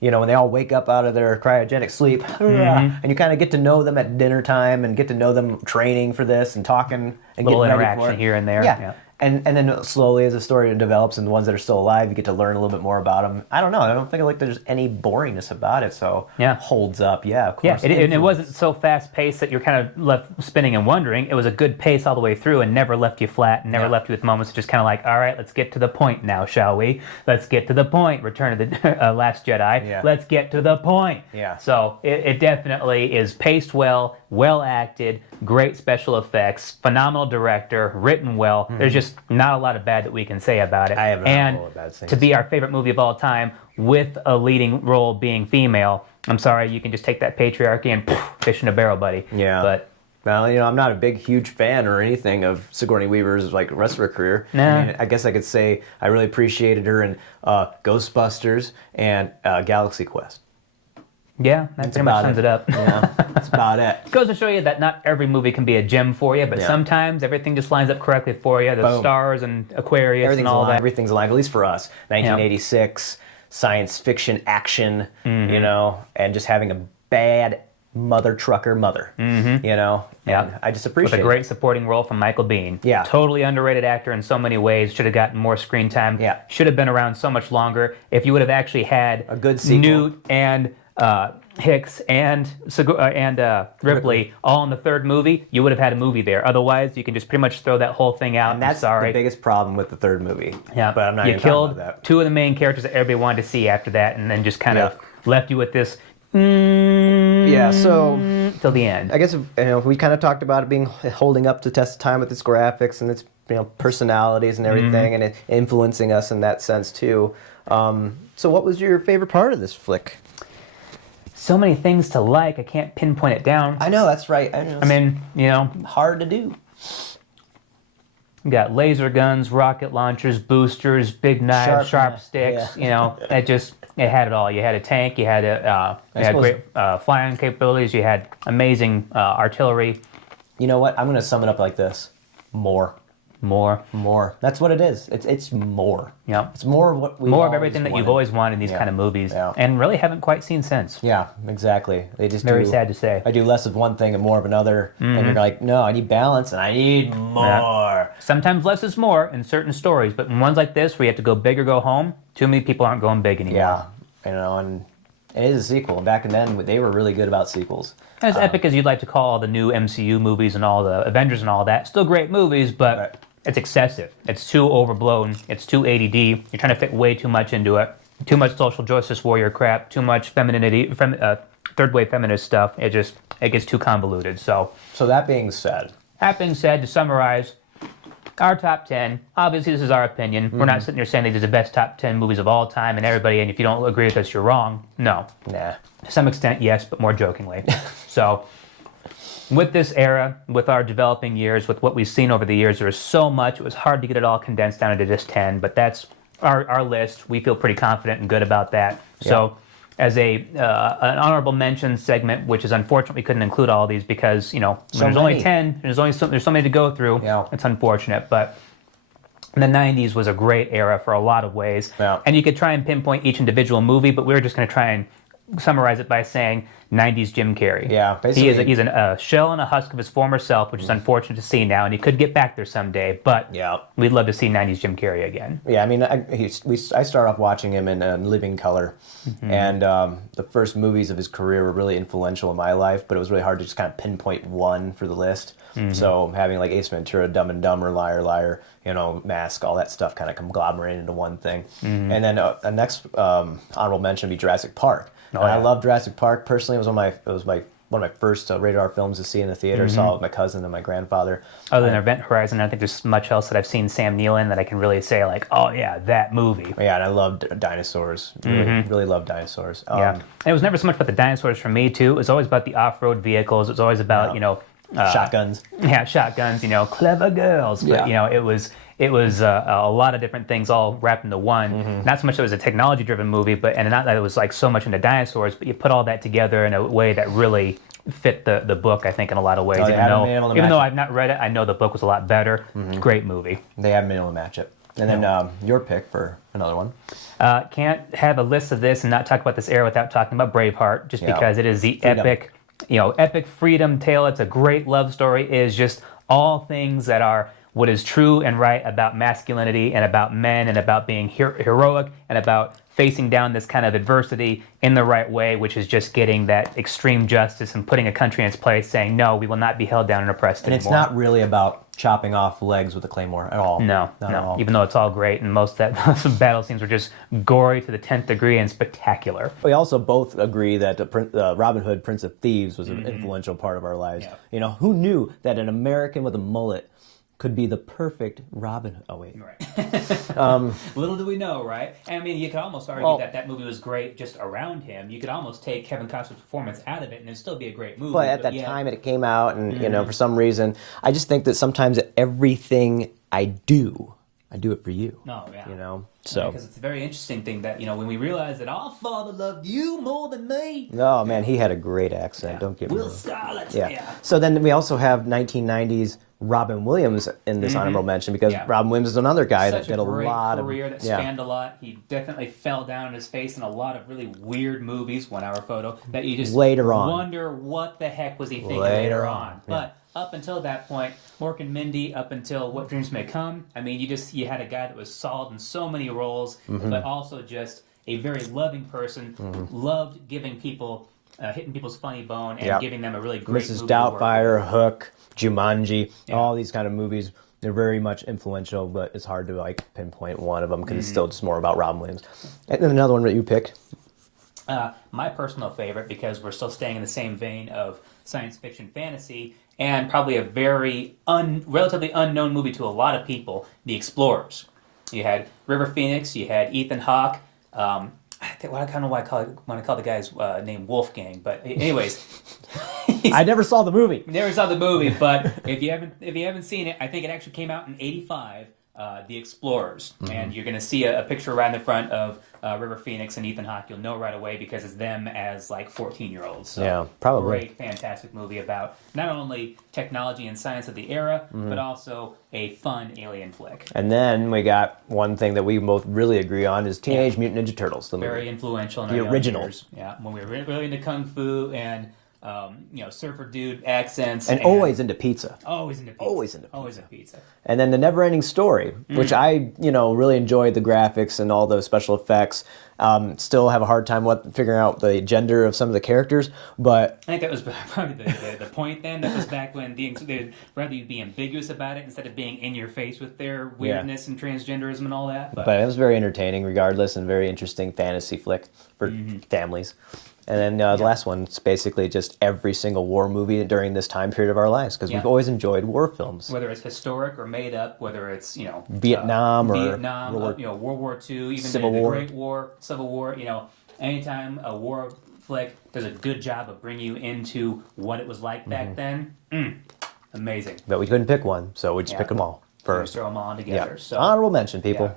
When they all wake up out of their cryogenic sleep, and you kind of get to know them at dinner time and get to know them training for this and talking and little getting ready interaction for it. here and there. Yeah. And then slowly as the story develops and the ones that are still alive, you get to learn a little bit more about them. I don't know. I don't think like there's any boringness about it. So holds up. Yeah, of course. Yeah, it wasn't so fast paced that you're kind of left spinning and wondering. It was a good pace all the way through and never left you flat and never left you with moments just kind of like, all right, let's get to the point now, shall we? Let's get to the point. Return of the Last Jedi. Yeah. Let's get to the point. Yeah. So it definitely is paced well acted, great special effects, phenomenal director, written well. There's just not a lot of bad that we can say about it. I have not a lot of bad things. To be our favorite movie of all time with a leading role being female, I'm sorry, you can just take that patriarchy and fish in a barrel, buddy. Yeah. But well, I'm not a huge fan or anything of Sigourney Weaver's rest of her career. Nah. I guess I could say I really appreciated her in Ghostbusters and Galaxy Quest. yeah, that pretty much sums it up. Yeah, that's about it. Goes to show you that not every movie can be a gem for you, but sometimes everything just lines up correctly for you. The stars and Aquarius and all that. Everything's aligned, at least for us. 1986, science fiction action, and just having a bad mother trucker mother, Yeah, I just appreciate with a great supporting role from Michael Biehn. Yeah. Totally underrated actor in so many ways. Should have gotten more screen time. Yeah. Should have been around so much longer. If you would have actually had a good sequel. Newt and Hicks and Ripley all in the third movie, you would have had a movie there. Otherwise, you can just pretty much throw that whole thing out. And that's the biggest problem with the third movie. Yeah, but I'm not you going to talk killed about that. two of the main characters that everybody wanted to see after that, and then just kind of left you with this. So Till the end. I guess we kind of talked about it holding up to test of time with its graphics and its personalities and everything, and it influencing us in that sense too. So what was your favorite part of this flick? So many things to like, I can't pinpoint it down. I know, that's right. I mean, hard to do. You got laser guns, rocket launchers, boosters, big knives, sharp sticks. It had it all. You had a tank. You had great flying capabilities. You had amazing artillery. You know what? I'm going to sum it up like this: more. That's what it is. It's more. Yeah. It's more of what we more of everything that you've always wanted in these kind of movies, and really haven't quite seen since. Yeah, exactly. They just very sad to say. I do less of one thing and more of another, and you're like, no, I need balance and I need more. Yeah. Sometimes less is more in certain stories, but in ones like this where you have to go big or go home, too many people aren't going big anymore. Yeah, and it is a sequel. And back then, they were really good about sequels. As epic as you'd like to call all the new MCU movies and all the Avengers and all that, still great movies, but it's excessive. It's too overblown. It's too ADD. You're trying to fit way too much into it. Too much social justice warrior crap. Too much femininity, third wave feminist stuff. It gets too convoluted. So that being said, to summarize, our top 10, obviously this is our opinion. We're not sitting here saying these are the best top 10 movies of all time and everybody, and if you don't agree with us, you're wrong. No. Nah. To some extent, yes, but more jokingly. So, with this era, with our developing years, with what we've seen over the years, there is so much. It was hard to get it all condensed down into just 10, but that's our list. We feel pretty confident and good about that. Yeah. So, as an honorable mention segment, which is unfortunate we couldn't include all of these because, when there's only 10, there's so many to go through. Yeah. It's unfortunate, but the 90s was a great era for a lot of ways. Yeah. And you could try and pinpoint each individual movie, but we were just going to try and summarize it by saying 90s Jim Carrey. Yeah, basically. He's a shell and a husk of his former self, which is unfortunate to see now, and he could get back there someday, but we'd love to see 90s Jim Carrey again. Yeah, I mean, I started off watching him in Living Color, and the first movies of his career were really influential in my life, but it was really hard to just kind of pinpoint one for the list. So having like Ace Ventura, Dumb and Dumber, Liar Liar, Mask, all that stuff kind of conglomerated into one thing. And then the next honorable mention would be Jurassic Park. I love Jurassic Park. Personally, it was one of my first rated R films to see in the theater. Saw it with my cousin and my grandfather. Other than Event Horizon, I don't think there's much else that I've seen Sam Neill in that I can really say like, oh yeah, that movie. Yeah, and I loved dinosaurs. Really loved dinosaurs. And it was never so much about the dinosaurs for me too. It was always about the off-road vehicles. It was always about shotguns. Yeah, shotguns. Clever girls. But it was a lot of different things all wrapped into one. Not so much that it was a technology-driven movie, and not that it was like so much into dinosaurs, but you put all that together in a way that really fit the book, I think, in a lot of ways. Even though I've not read it, I know the book was a lot better. Great movie. They haven't been able to match it. And then your pick for another one. Can't have a list of this and not talk about this era without talking about Braveheart, just because it is the epic freedom tale. It's a great love story. It is just all things that are what is true and right about masculinity and about men and about being heroic and about facing down this kind of adversity in the right way, which is just getting that extreme justice and putting a country in its place, saying, no, we will not be held down and oppressed anymore. And it's not really about chopping off legs with a claymore at all. No. At all. Even though it's all great, and most battle scenes were just gory to the 10th degree and spectacular. We also both agree that Robin Hood, Prince of Thieves, was an influential part of our lives. Yeah. Who knew that an American with a mullet could be the perfect Robin Hood? Oh, wait. Right. Little do we know, right? And I mean, you could almost argue that movie was great just around him. You could almost take Kevin Costner's performance out of it, and it'd still be a great movie. But at that time it came out, and, for some reason, I just think that sometimes everything I do it for you. Oh, yeah. So. Because it's a very interesting thing that, when we realize that our father loved you more than me. Oh, man, he had a great accent. Don't get me wrong. Will Scarlett. Yeah. So then we also have 1990s Robin Williams in this honorable mention, because Robin Williams is another guy that did a lot of... Such a great career that spanned a lot. He definitely fell down on his face in a lot of really weird movies, 1 hour photo, that you just wonder what the heck was he thinking later on. But up until that point, Mork and Mindy, up until What Dreams May Come, I mean, you had a guy that was solid in so many roles, but also just a very loving person, loved giving people, hitting people's funny bone, and giving them a really great Mrs. movie Doubtfire, Hook, Jumanji, all these kind of movies. They're very much influential, but it's hard to pinpoint one of them because it's still just more about Robin Williams. And then another one that you picked. My personal favorite, because we're still staying in the same vein of science fiction fantasy, and probably a very relatively unknown movie to a lot of people, The Explorers. You had River Phoenix, you had Ethan Hawke. I don't know why I call the guy's name Wolfgang, but anyways. I never saw the movie. Never saw the movie, but if you haven't seen it, I think it actually came out in '85. The Explorers, and you're going to see a picture right in the front of River Phoenix and Ethan Hawke. You'll know right away because it's them as 14-year-olds. So yeah, probably. Great, fantastic movie about not only technology and science of the era, but also a fun alien flick. And then we got one thing that we both really agree on is Teenage Mutant Ninja Turtles. The very movie. Influential in the our original. Years. Yeah, when we were really into kung fu and surfer dude accents. And always into pizza. Always into pizza. Always into pizza. Always into pizza. And then The Never Ending Story, which I, really enjoyed the graphics and all the special effects. Still have a hard time figuring out the gender of some of the characters, but I think that was probably the point then. That was back when they'd rather you be ambiguous about it instead of being in your face with their weirdness and transgenderism and all that. But it was very entertaining regardless, and very interesting fantasy flick for families. And then the last one's basically just every single war movie during this time period of our lives, because we've always enjoyed war films. Whether it's historic or made up, whether it's, Vietnam, World War II, even the Great War, Civil War, anytime a war flick does a good job of bringing you into what it was like back then, amazing. But we couldn't pick one, so we just picked them all. Just throw them all together. Yeah. So. Honorable mention, people.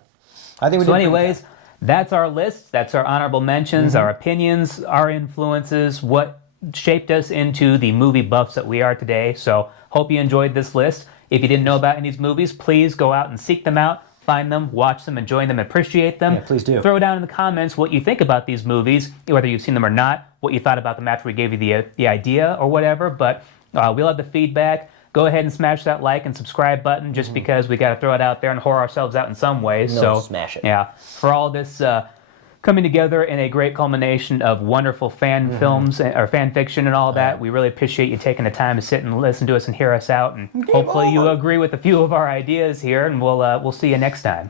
I think we so anyways, that's our list. That's our honorable mentions, our opinions, our influences, what shaped us into the movie buffs that we are today. So hope you enjoyed this list. If you didn't know about any of these movies, please go out and seek them out, find them, watch them, enjoy them, appreciate them. Yeah, please do. Throw down in the comments what you think about these movies, whether you've seen them or not, what you thought about them after we gave you the idea or whatever. But we love the feedback. Go ahead and smash that like and subscribe button just because we got to throw it out there and whore ourselves out in some ways. So smash it. Yeah, for all this coming together in a great culmination of wonderful fan films or fan fiction and all that, we really appreciate you taking the time to sit and listen to us and hear us out. And hopefully you agree with a few of our ideas here, and we'll see you next time.